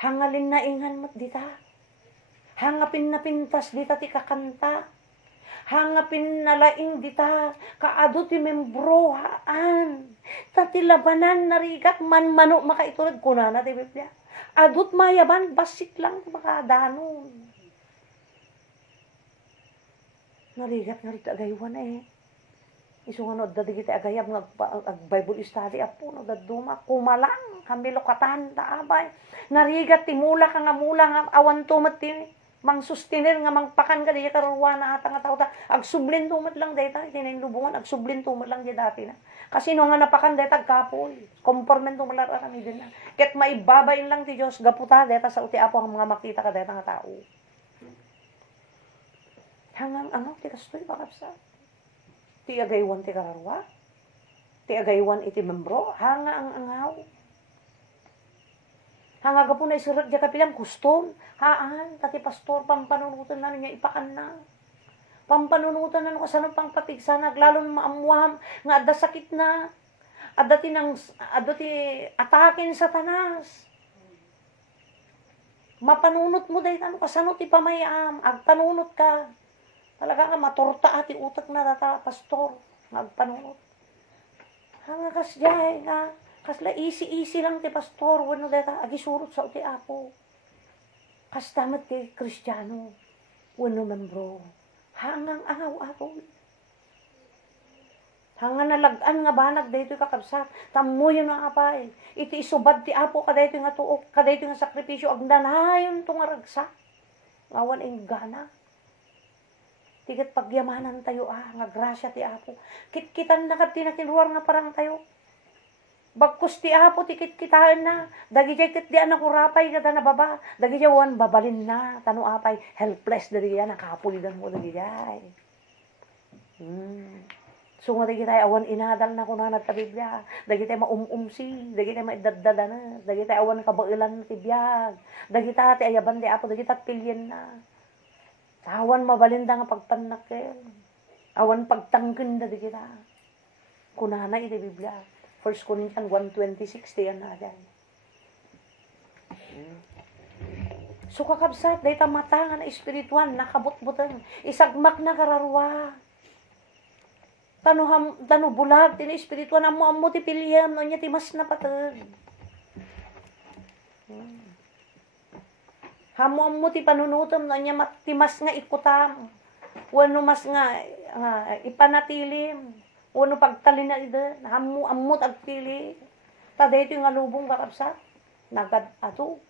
Hangalin na ingan mat dita. Hangapin na pintas dita ti kakanta. Hangapin na laing dita. Kaado ti membrohaan. Tati labanan narigat man mano makaitulad. Kunana ti Biblia. Adut mayaban, basik lang makadanon. Narigat nga rito agaywan Iso nga no, dadi kita agayab nga Bible study apo no daduma kumalang kami lokatan taabay. Narigat timula ka nga mula nga awan tumat ti mang sustenir nga mangpakan ka di karuwa na ata nga tao ta ag sublin tumat lang dayta tinayin lubungan ag sublin tumat lang di dati na. Kasi no nga napakan dayta kapoy. Kompormen tumat lang kami din na. Ket maibabain lang ti Dios gaputa dayta sa uti apo ang mga makita ka dayta nga tao. Hangang ti kastoy bakapsa. Ti agaywan ti kararwa, ti agaywan iti membro, hanga ang angaw. Hanga ka po na isirat di kapilang kustom, haan, tati pastor, pampanunutan na niya ipakan na. Pampanunutan na kasano pang patigsanag, lalo maamuam, nga adda sakit na, adda ti atakin sa tanas. Mapanunot mo dahi ano, kasano ti pamayam, agpanunot ka. Talaga nga matorta ati utak na data pastor magpanunot. Hanga kasjay nga kasla easy lang ti pastor wenno data agisurot sa uti apo. Kas tamat ti Kristiyano wenno membro. Hangang angaw ato. Hanga nalagan nga banag daytoy kakabsat. Tammo yun nga apay. Iti isubad ti apo kadaytoy nga tuok, kadaytoy nga sakripisyo agdanayon to nga ragsak. Awan ing gana. Tigat pagyamanan tayo nga grasya ti Apo. Kitkitan na kat tinakiluar nga parang tayo. Bagkus ti Apo tikit-kitaan na. Dagi jay ket di anak urapay kada na baba. Dagi jay wan babalin na. Tano apay helpless dagi yan nakapulidan mo dagi jay. So nga dagi tayo awan inadal na kunanat ta Biblia. Dagi tayo maumumsi, dagi tayo maidaddada na. Dagi tayo awan kabailan na ti biyag. Dagi tayo ti ayaban ti Apo, dagi tayo pilyen na. Awan mabalinda nga pagpanakil. Awan pagtangkin da di kita. Kunana iti Biblia. 1 Corinthians 1:26 diyan na dyan. So kakabsat, dahi matangan na espiritual, nakabut-butan. Isagmak na kararwa. Tano bulag, tina espiritual, amo ti pilyam, no niya ti mas napatag. Hamo ti panunutom no niya matimas nga ikutam. Wano mas nga ipanatilim. Wano pagtalin na ida. Hamo ammot agpili. Taday ito nga lubong kakabsat. Nagad ato.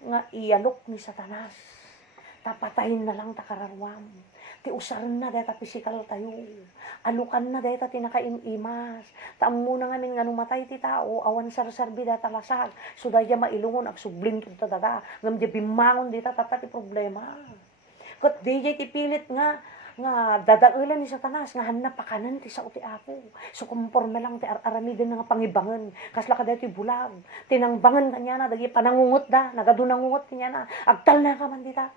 Nga iyalok ni Satanas. Tapatayin na lang takararwam. Ti usaran na deta physical tayo. Alukan na deta tinakaimimas. Taammo na ngamin nga numatay ti tao. Awan sarsarbi deta lasag. So daya mailungon ag subling to dada. Ngam di bimangon deta tata ti problema. Kat di ti pilit nga dadaulan ni Satanas nga hanap pakanan ti sa uti Apo. So kumporme lang ti aramiden nga pangibangan. Kasla ka ti bulag. Tinangbangan kanya na dagi panangungot da. Nagadunangungot kanya na. Agtal na ka man dita.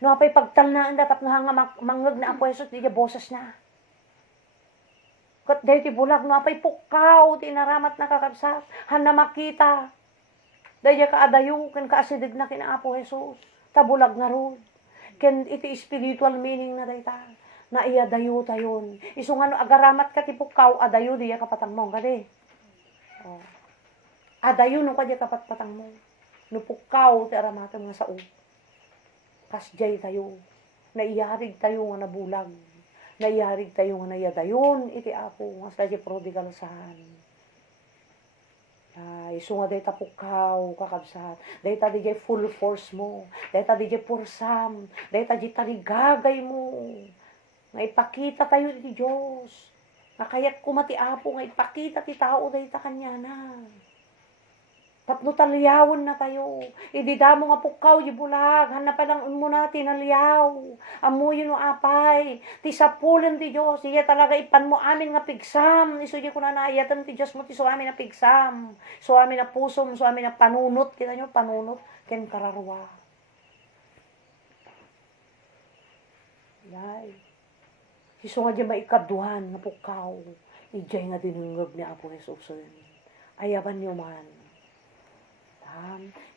No apay pagtalnaan datap na nga mangag na Apo Jesus di boses na. Kat dahi ti bulag no apay pukaw ti naramat na kakabsat. Han na makita. Dahi ka adayo ken kaasidig na kina Apo Jesus. Tabulag nga ron. Ken iti spiritual meaning na dayta. Na iya dayo tayon. Isu nga no agaramat ka ti pukaw adayo diya kapatang mo kadi. Oh. Adayo no kadya kapatpatang mo. No pukaw ti aramatan nga sao. Kasjay tayo, naiyarig tayo nga nabulag, naiyarig tayo nga nayadayon, iti Apo, nga sa prodigal saan. Ay, so nga dayta pukaw, kakabsat, dayta di full force mo, dayta di pursam, dayta di tarigagay mo, nga ipakita tayo iti Diyos, nga kaya't kumati Apo, nga ipakita ti tao dayta kanya na. Tapno talyawon na tayo. Ididamo nga pukaw, di bulag. Hanapalang mo na, tinalyaw. Amuyo no apay. Ti sapulan ti Diyos. Iya talaga ipan mo amin nga pigsam. Iso di ko na naayatan ti Diyos mo. Ti so amin na pigsam. So amin na pusom. So amin na panunot. Kita nyo, panunot. Ken kararwa. Yay. Iso nga di maikaduhan nga pukaw. Ijay nga dinungag ni Apo Jesus. Ayaban nyo man.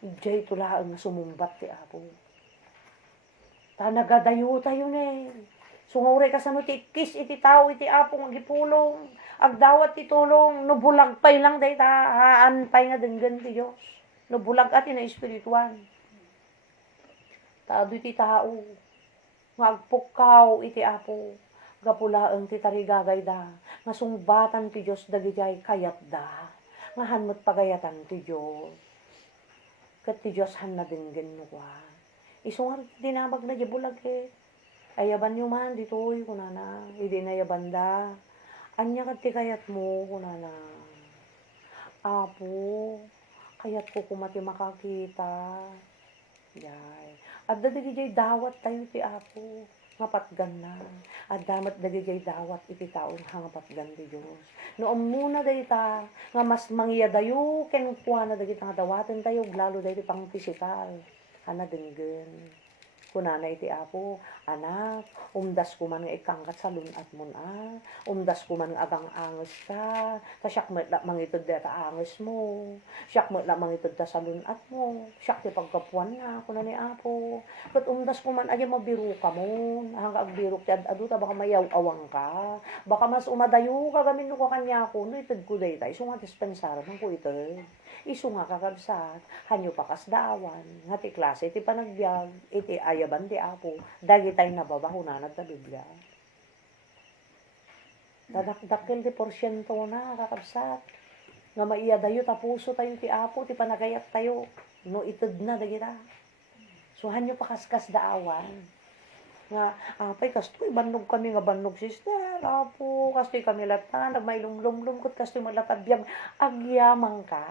Ijay tulaan nga sumumbat ti Apo. Nagadayo tayo ne. Sungawre ka sa no ti kis iti tao iti Apo nga gipulong. Agdawat ti tulong. No bulag pay lang day haan pay nga denggan ti Diyos. No bulag ati na espirituan. Taado iti tao. Ngagpukaw iti Apo. Gapulaeng ti tarigagay da. Nga sungbatan ti Diyos dagijay kayat da. Nga hanmat pagayatan ti Diyos. Kat ti Diyos han na dinggen no kwa. Isungar dinamag na di bulag eh. Ayaban nyo man dito'y kunana. Hindi na yaban da. Anya kat ti kayat mo kunana. Apo, kayat ko kumati makakita. Yay. At dagijay dawat tayo ti Apo. Ngapatgan na. At damat dagijay dawat iti taon hangapatgan ti Diyos. Noong muna dayta, nga mas mangyadayo, ken kuha na dagita nga dawaten tayo, lalo dayti pang pisikal. Hana dinggen. Kunana iti Apo, anak, umdas ko man nga ikangkat sa lunat mo na. Umdas ko man nga agang anges ka. Siyak met la mangitod da anges mo. Siyak met la mangitod da sa lunat mo. Siyak ti pagkapuan na, kunana ni Apo. Kat umdas ko man aja mabiru ka mo. Hangga agbirok ti adu ta baka mayaw-awang ka. Baka mas umadayo ka gamin no ko kanya ko. No itod ko day tayo. Iso nga dispensaran ng ko itod. Iso nga kakabsat. Hanyo pakas dawan. Nga ti klase iti panagbiag. Iti ayaban ti Apo. Dagi tayo nababahunanag ta Biblia. Dadakdakil ti porsyento na kakabsat. Nga maiyadayo ta puso tayo ti Apo. Ti panagayat tayo. No itod na dagita. So hanyo pakaskas daawan. Nga apay kastoy bannog kami nga bannog sister. Apo kastoy kami latan. Nagmailumlumlum kud kastoy maglatabiyag. Agyamang ka.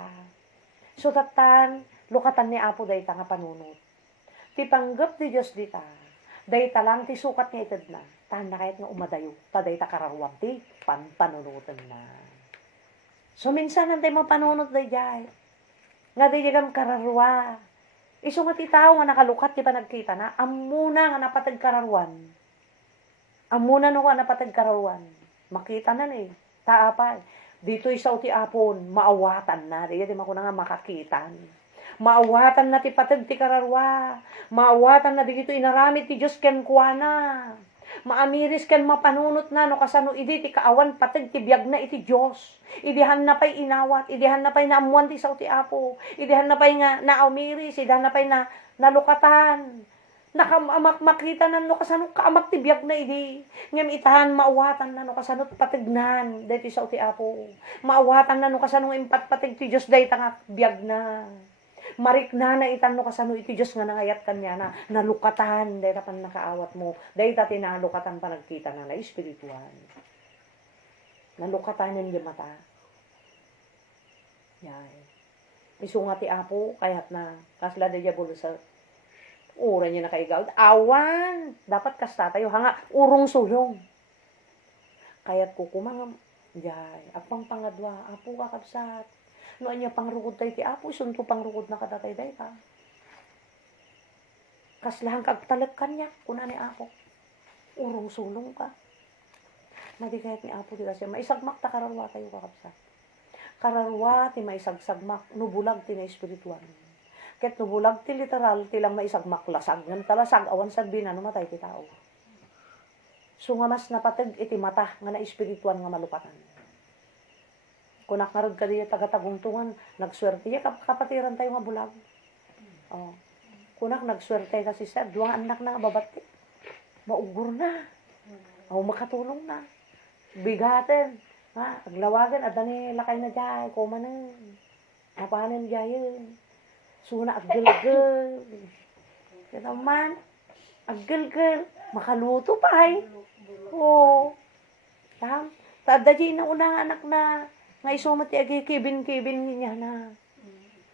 So tatan, lukatan ni Apo dayta nga panunot. Ti panggap ti Diyos dita. Dayta lang ti sukat nga itad na. Tahan na kayat nga umadayo. Ta dayta karawang ti panunutan na. So minsan nantay mapanunot dayjay. Nga dayjay kararwa. Iso nga ti tao nga nakalukat ti panagkita na. Amuna nga napatag kararwan. Amuna no nga napatag kararwan. Makita na ni. Taapay. Dito isaw ti Apon, maawatan na. Di ko na nga makakitan. Maawatan na ti patag ti kararwa. Maawatan na dito inaramit ti Diyos ken kuana. Maamiris ken mapanunot na no kasano idi ti kaawan patag ti biag na iti Diyos. Idihan na pay inawat, idihan na pay naamuan ti isaw ti Apo. Idihan na pay nga naamiris, idihan na pay na nalukatan. Makita na no kasano kaamak ti biag na idi. Ngem itahan maawatan na no kasano patignan dayto sa ti Apo. Maawatan na no kasano impat patig ti Dios dayta nga biag na. Marikna na itan no kasano iti Dios nga nangayat kanya na nalukatan dayta pan nakaawat mo. Dayta tinalukatan pa nagkita na espiritual. Nalukatan yung mata. Yay. Isunga ti Apo kayat na kasla diabolo sa ura niya nakaigaw. Awan! Dapat kasta tayo. Hanga, urong sulong. Kaya't kukumang, jay, apang pangadwa, Apo kakabsat. Noon niya pangrukod tayo ti Apo, isunto pangrukod na katatay-day ka. Kaslahang kagtalag kanya, kuna ni Apo. Urong sulong ka. Madigayat ni Apo di kasi, maisagmak ta kararwa tayo kakabsat. Kararwa, ti maisagsagmak, nubulag ti na espiritual. Ket nubulag ti literal ti lang maisagmak lasag ngem talasag awan sabi na numatay ti tao. So nga mas napateg iti mata nga na espirituan nga malupatan. Kunak ngarod ka diya tagatagungtungan nagswerte ya kapatiran tayo nga bulag. Oh. Kunak nagswerte ka sister, duwang anak na nga babati. Maugur na. O makatulong na. Bigaten. Ha, aglawagan adani lakay na jay, kumanen. Apanen jayen. Suna aggal-gal. Yan naman. Aggal-gal. Makaluto pa ay. Oo. Tam. Tada di na unang anak na. Nga iso mati agi kibin-kibin niya na.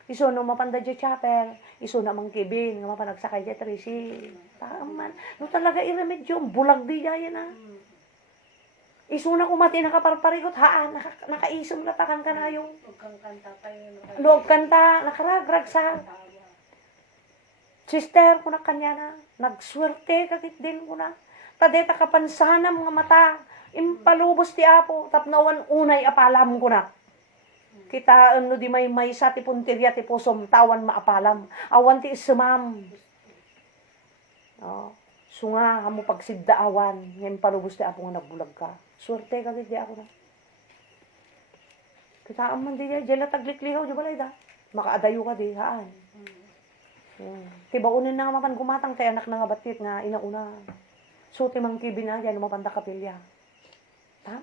Iso no mapanda di chapel. Iso na mang kibin. Nga mapanagsakay di Tracy. Taman. No talaga iremedyo. Bulag di yan na. Iso na kumati nakaparparikot. Haan. Nakaisom latakan ka na yung. Log kanta. Nakaragrag sa. Sister ko na kanya na. Nagswerte kakit din ko na. Tadeta kapansanam nga mata. Impalubos ti Apo. Tapnawan unay apalam ko na. Kita ano di may sa ti puntirya ti pusom. Tawan maapalam. Awan ti isamam. Oh. So nga, hamo pagsidaawan. Ngayon palubos ti Apo nga nagbulag ka. Swerte kakit di ako na. Kita man di dyan. Dyan na tagliklihaw. Di balay da. Makaadayo ka di, haan. Tibaunin na nga mapan gumatang tay anak na nga batit nga inauna. So, timang kibin na dyan, mapanda kapilya. Ha?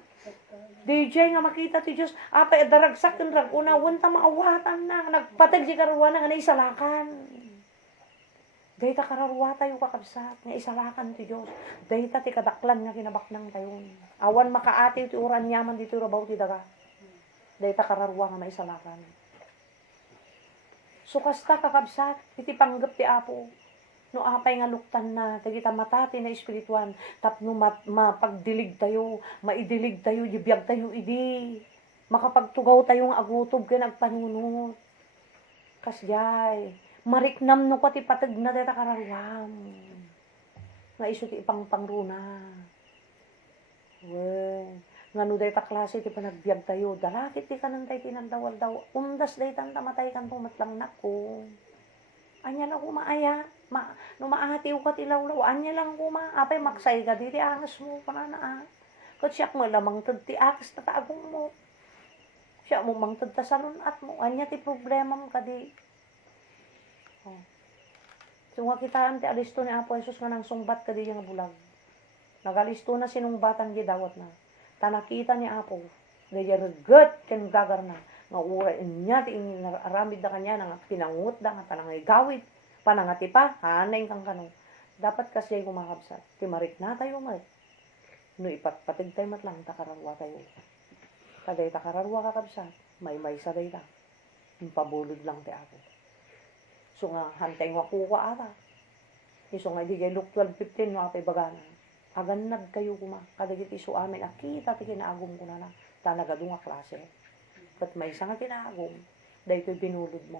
DJ nga makita ti Diyos, apay daragsak yung raguna, wanta maawatan na, nagpatag di karuwa na, nga isalakan. Dayta kararuwa tayo kakabsat, nga isalakan ti Diyos. Dayta ti kadaklan nga kinabaknang tayo. Awan makaati ti uran yaman dito rabaw ti daga. Dayta kararuwa nga maisalakan. So kasta kakabsat, iti panggap ti Apo. No apay nga luktan na, tagita matati na espirituan, tapno mapagdilig tayo, maidilig tayo, jibiyag tayo idi. Makapagtugaw tayo nga agutob ka nagpanunot. Kasjay, mariknam no ko ti patag na deta kararuam. Nga iso ti ipang pangruna. Nga no deta klase ti panagbiag tayo, dalakit ti kanantay tinandawal daw, umdas day tantamatay kan pumatlang nako. Anya lang kumaaya, no maahatiw ka tilawlaw, anya lang apay maksay ka, di angas mo, pananaa. Kat siya mo lamang tad ti akas na taagong mo. Siya mo mang tad tasalon at mo, anya ti problema mo ka di. Oh. So nga kitaan ti alisto ni Apo Jesus nga nang sungbat ka di yung bulag. Nagalisto na sinungbatan di dawat na. Tanakita ni Apo, na regat ken gagar na. Nga ura niya, ti aramid na kanya, nga pinangut da, nga panangay gawid, panangati pa, hanay kang kanong. Dapat kasi kumakabsat, ti marik na tayo, marik. No ipatpatig tayo matlang, takararwa tayo. Kaday takararwa kakabsat, may sa day ta. Pabulod lang ti Apo. So nga, hantay nga kuka ata. So nga, di kay Luke 12:15, no apay bagana. Aganad kayo kuma, kadagit iso amin, akita ti kinaagom ko na na, tanagadong nga klase. Kat may isang kinagom, dahil ko'y binulod mo.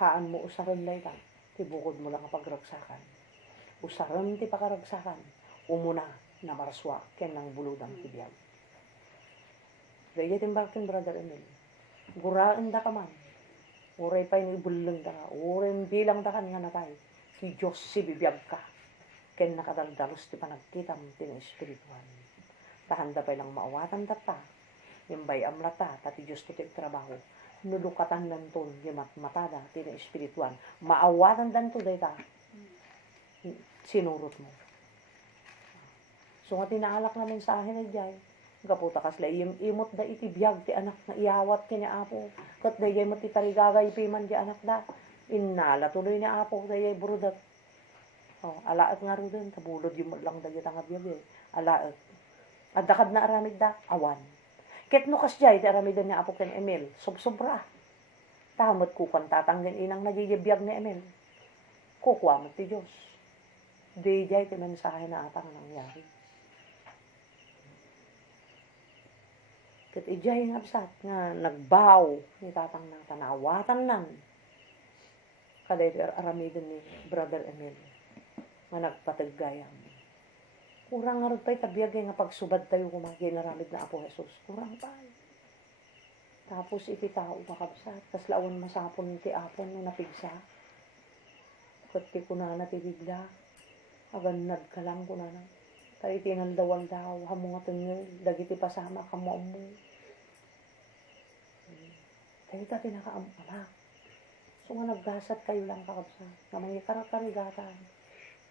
Haan mo usaran lay ka, tibukod mo lang ang pagragsakan. Usaran ti pakaragsakan, umuna na maraswa, ken nang buludang tibiyag. Dahil timbakin, Brother Emil, guraan da ka man, uray pa'y nibulang da ka, uray bilang da ka nga natay, si Diyos si bibiyag ka, ken nakadaldalos ti panagkitam ti espirituan. Tahanda pa'y lang maawatan data, yung bay amlata, tati Diyos to trabaho. Nulukatan lang to, yung matada, tina espirituan. Maawatan lang to, data. Sinurot mo. So nga tinaalak na mensahe na dyan. Gaputa kasla, imot da itibiyag, ti anak na iawat kanya Apo. Kat da yay matitarigagay piman di anak da. Inala tuloy ni Apo, da yay burudat. Oh, alaat nga ro din, tabulod yung lang da yung tangabiyag eh. Alaat. Adakad na aramid da, awan. Ket no kasjay, daramidan niya Apo ken Emil, sobra. Tamot ko kan tatanggan inang nagigibiyag ni Emil. Kukuha mo ti Diyos. Di jay ti mensahe na atang nangyari. Ket ijay nga absat, nga nagbaw, ni tatang na tanawatan nan. Kaday aramidan ni Brother Emil, nga nagpataggayam. Kurang nga rin pa'y tabiyagay nga pagsubad tayo kumagay naramid na Apo Jesus. Kurang pa'y. Tapos iti tao makabsat. Tas laon masapon ti Apon nung napigsa. Kat ti kunana ti bigla. Aganad ka lang kunana. Tayo tinaldawal daw. Hamo nga tunyo. Dagiti pasama kamo mo. Tayo ta pinakaamak. So nga nagdasat kayo lang kakabsat. Nga mga karakarigatan.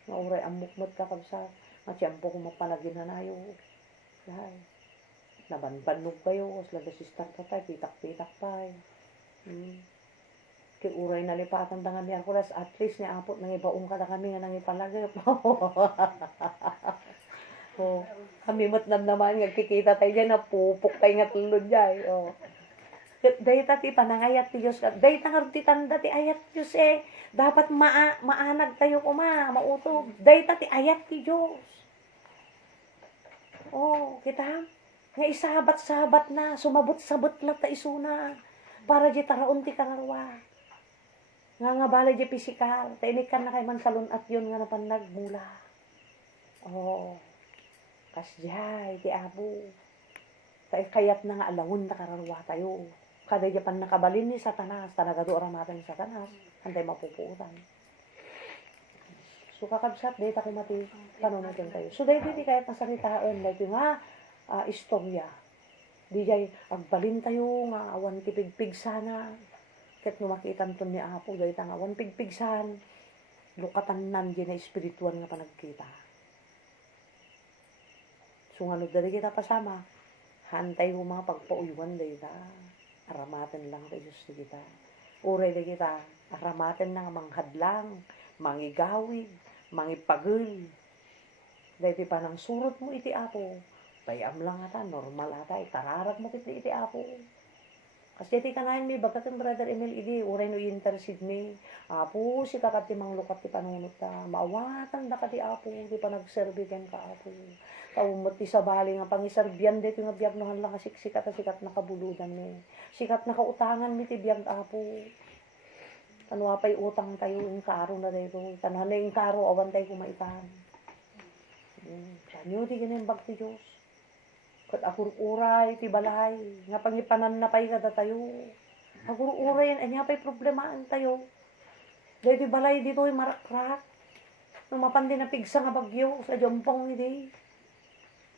Nga uray amukmat kakabsat. At siyempo kung mapalagin na nayo. Yahay. Nabanbanog kayo. Kasla da sistar ka tayo. Pitak-pitak tayo. Kaya uray nalipatan da nga Miyerkules. At least ni Apo nang ibaong ka na kami nga nang ipalagay. Oh, kami matnam naman. Kikita tayo dyan. Napupok tayo nga tulod dyan. Oh. Dahil ti panangayat ti Diyos. Dahil tangar ti tanda ti ayat Diyos eh. Dapat maanag tayo mautog. Dahil ti ayat ti Diyos. Oh, kita? Nga isabat-sabat na. Sumabot-sabot lang ta isuna. Para di taraon ti kararwa. Nga bala di pisikal. Tainikan na kay man salon at yun nga napan nagmula. Oh, kasjay ti Apo. Kayat na nga alawon na kararwa tayo. Kada di pan nakabalin ni Satanas. Tanagado aramatan ni Satanas. Antay mapupuutan. So kakabsat, dahil ako mati panunutin tayo. So dahil di kahit nasaritaan, dahil nga istorya. Di jay agbalin tayo nga awan kipigpig sana. Ket no makitan ton ni Apo dayta nga wan pigpigsan. Lukatan nan di na espirituan nga panagkita. Sunganod dali kita pasama. Hantay mo mga pagpauyuan dayta. Aramaten lang tayo Diyos di kita. Uray di kita. Aramaten lang manghadlang, mangigawid, mangipagul. Dahil pa nang surot mo iti Apo. Bayam lang ata, normal ata. Itararat mo iti Apo. Kasi iti kanayan mi, bagat yung brother Emil, idi, uray no intercede mi. Apo, si kakat ti manglukat ti panunot ta. Maawatan da ka ti Apo, di pa nagserbi ken ka Apo. Taumot ti sabali nga pangiserbian dito nga biyagnohan lang kasi sikat na kabuludan mi. Sikat na kautangan mi ti biyag Apo. Tanwa pa'y utang tayo yung karo na dito. Tanwa na yung karo, awan tayo kumaitan. Sanyo, di ganyan bag ti Diyos. Kat akururay, ti balay, nga pangipanan na pa'y kada tayo. Akururay yan, anya pa'y problemaan tayo. Dahil ti balay dito ay marakrak. Nung mapandi na pigsa nga bagyo, sa jompong hindi.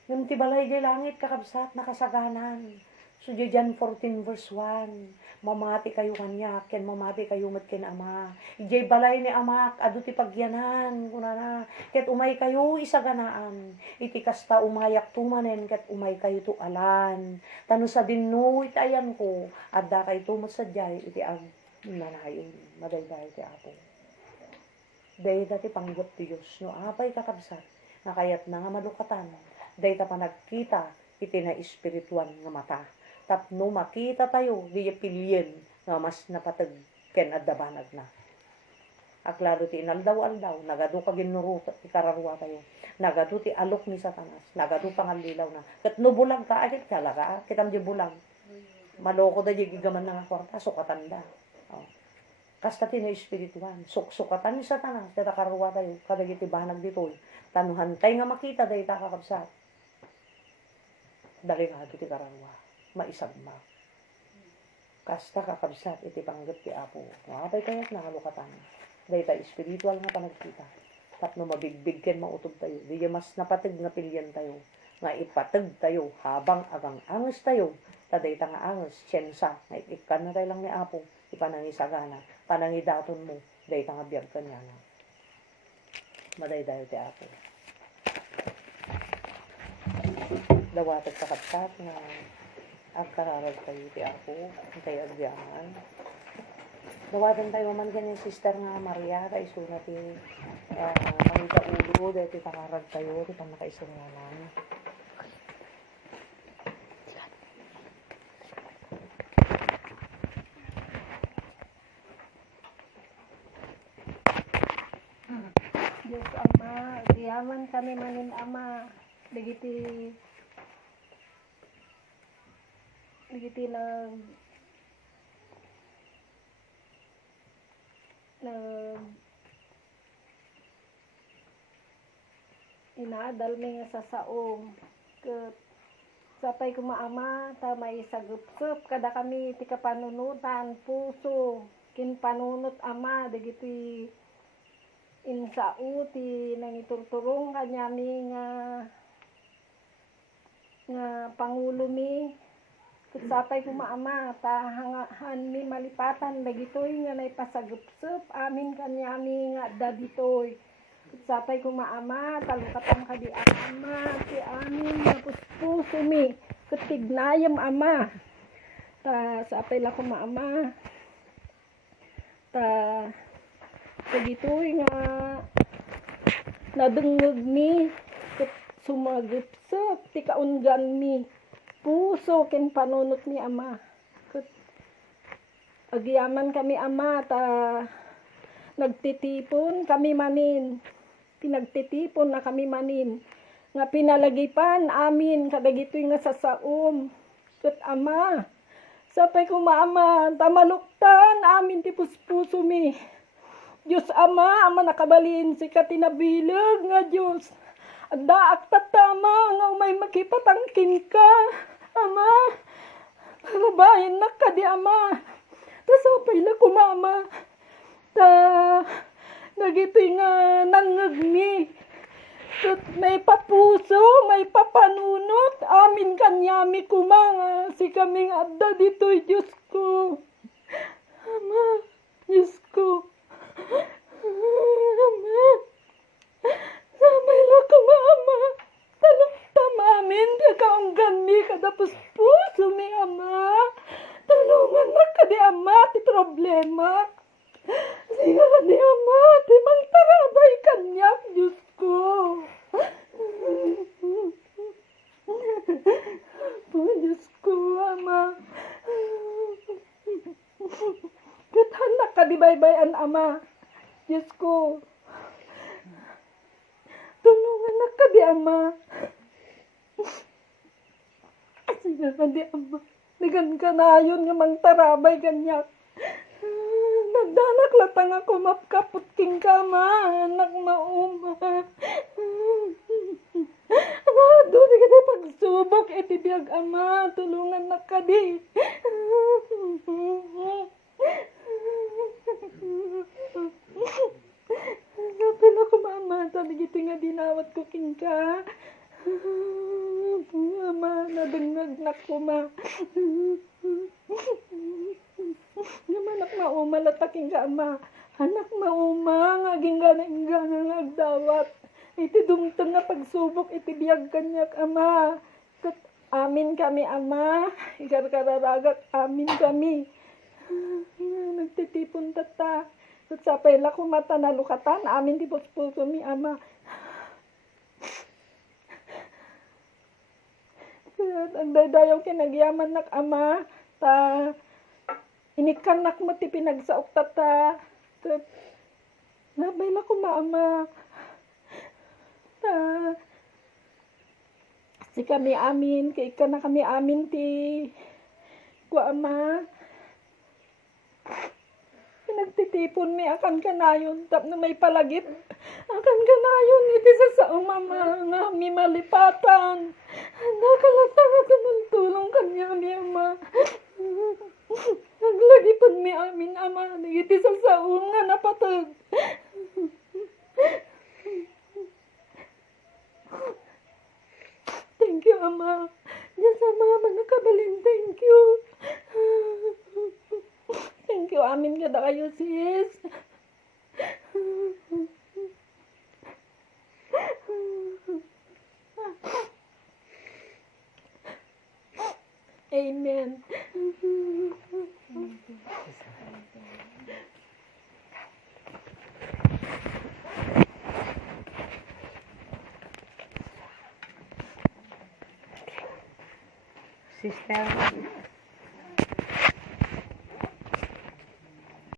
Nung ti balay di langit, kakabsat, nakasaganan. So, John 14 verse 1, mamati kayo kanya, ken mamati kayo mat ken ama. Ijay balay ni ama, adu ti pagyanan, kunana, ket umay kayo isaganaan. Iti kasta umayak tumanen, ket umay kayo tu alan. Tano sa dinno, itayan ko, adda kay tumot sadyay, iti ag nanayon, madayday ti Apo. Day dati panggot ti Diyos, no apay kakabsat, nakayat na nga madukatan, day ta pa nagkita, iti na espirituan nga mata. Tapno makita tayo, di pilyen nga mas napatag ken addabanag na. Aklaro ti inaldaw-aldaw, nagado ka ginurutot ti kararwa tayo. Nagado ti alok ni Satanas, nagado pangalilaw na. Ket no bulag ka agit talaga, kitam di bulag. Maloko da di gigaman nga kwarta, sukatan da. Oh. Kasta ti na espirituan, sukatan ni Satanas, teta kararwa tayo, kadagiti banag ditoy. Tanuhan tayo nga makita dahi ta kakabsat. Dalingado ti kararwa. Maisagma. Kasta kakabsat iti panggap ti Apo. Ngapay kaya't nakalukatan. Dahil tayo spiritual nga panagkita. Tapno mabigbig ken mautog tayo. Di mas napatag na pilyan tayo. Nga ipatag tayo habang agang angas tayo. Taday ta nga angas, tsensa. Nga ikan na tayo lang ni Apo. Ipanangisagana. Panangidaton mo. Dahil ta nga biyag kanya na. Madaydayo ti Apo. Dawatag kakabsat nga agkararag tayo ti Apo, tayo agdiyaman. Dawatan tayo man ganyan sister nga Maria, tayo suna ti pangita ulo, dahil ti takarag tayo, ti panakaisunganan. Diyos Ama, diyaman kami manin Ama, digiti inaadal mi nga sa saong ket sapay kumaama ta may sagup-sup kada kami ti kapanunutan puso kin panunot Ama digiti insao ti nangiturturong kanyami nga pangulo mi sapay kumaama ta hangahan mi malipatan dagitoy nga naipasagup-sup amin kanyami nga daditoy sapay kumaama talukatan ka di Ama ti amin nga puspuso mi ketignayam Ama ta sapay la kumaama ta dagitoy nga nadungog mi ket sumagup-sup ti kaunggan mi puso ken panunot ni Ama. Agyaman kami Ama ta nagtitipon kami manin. Pinagtitipon na kami manin. Nga pinalagipan amin kadagitoy nga sasaom. Ket Ama, sapay kumaama tamaluktan amin ti puspuso mi. Diyos Ama, Ama nakabalin si katinabilag nga Diyos. Adda aktatama nga umay makipatangkin ka. Ama, babayin na ka di Ama. Tasapay na kumama. Nagitoy nga nangagni. May papuso, may papanunot. Amin kanyami kumanga. Si kaming adda dito'y Diyos ko. Ama. Ama, Diyos ko. Ama, samay lang ko Ama. Talong tamamin, kakaunggan mi, kadapos puso mi Ama. Tulungan na ka di Ama, ti problema. Sige ka di Ama, ti magtarabay kanyak, Diyos ko. Oh, Diyos ko, Ama. Kathanak ka di baybayan, Ama. Diyos ko. Tulungan na ka di Ama. Sige ka di Ama. Digan ka na yun nga mangtarabay ganyak. Nagdanak latang ako mapkaputking ka ma. Anak mauma. Doon ka di pagsubok itibiyag Ama. Tulungan na ka di. Napil ako Mama. Sabi gito nga dinawat ko king ka. Ama, nadangag na ko ma. Anak mauma lataking ka Ama. Anak mauma ngaging nga agdawat. Iti dumtang nga pagsubok iti biyag kanyak Ama. Kat amin kami Ama. Ikarkararagat amin kami. Nagtitipon tata. Kat sapay la ko mata nalukatan. Amin ti puso mi Ama. Ang daydayaw kinagyaman nak Ama. Ta inikanak mo ti pinagsaok tata. Nabay la ko Ama. Ta si kami amin. Kay ka na kami amin ti ko Ama. Pinagtitipon mi akan kanayon. Tap na may palagip. Akan kanayon iti sa saong Mama. Nga mi malipatan. Nakalatang at tumultulong kanya mi Ama. Naglagipon mi amin Ama. Nagiti sa saon nga napatag. Thank you Ama. Diyan sa Mama nakabalin. Thank you. Thank you amin kada kayo sis. Amen. Sister,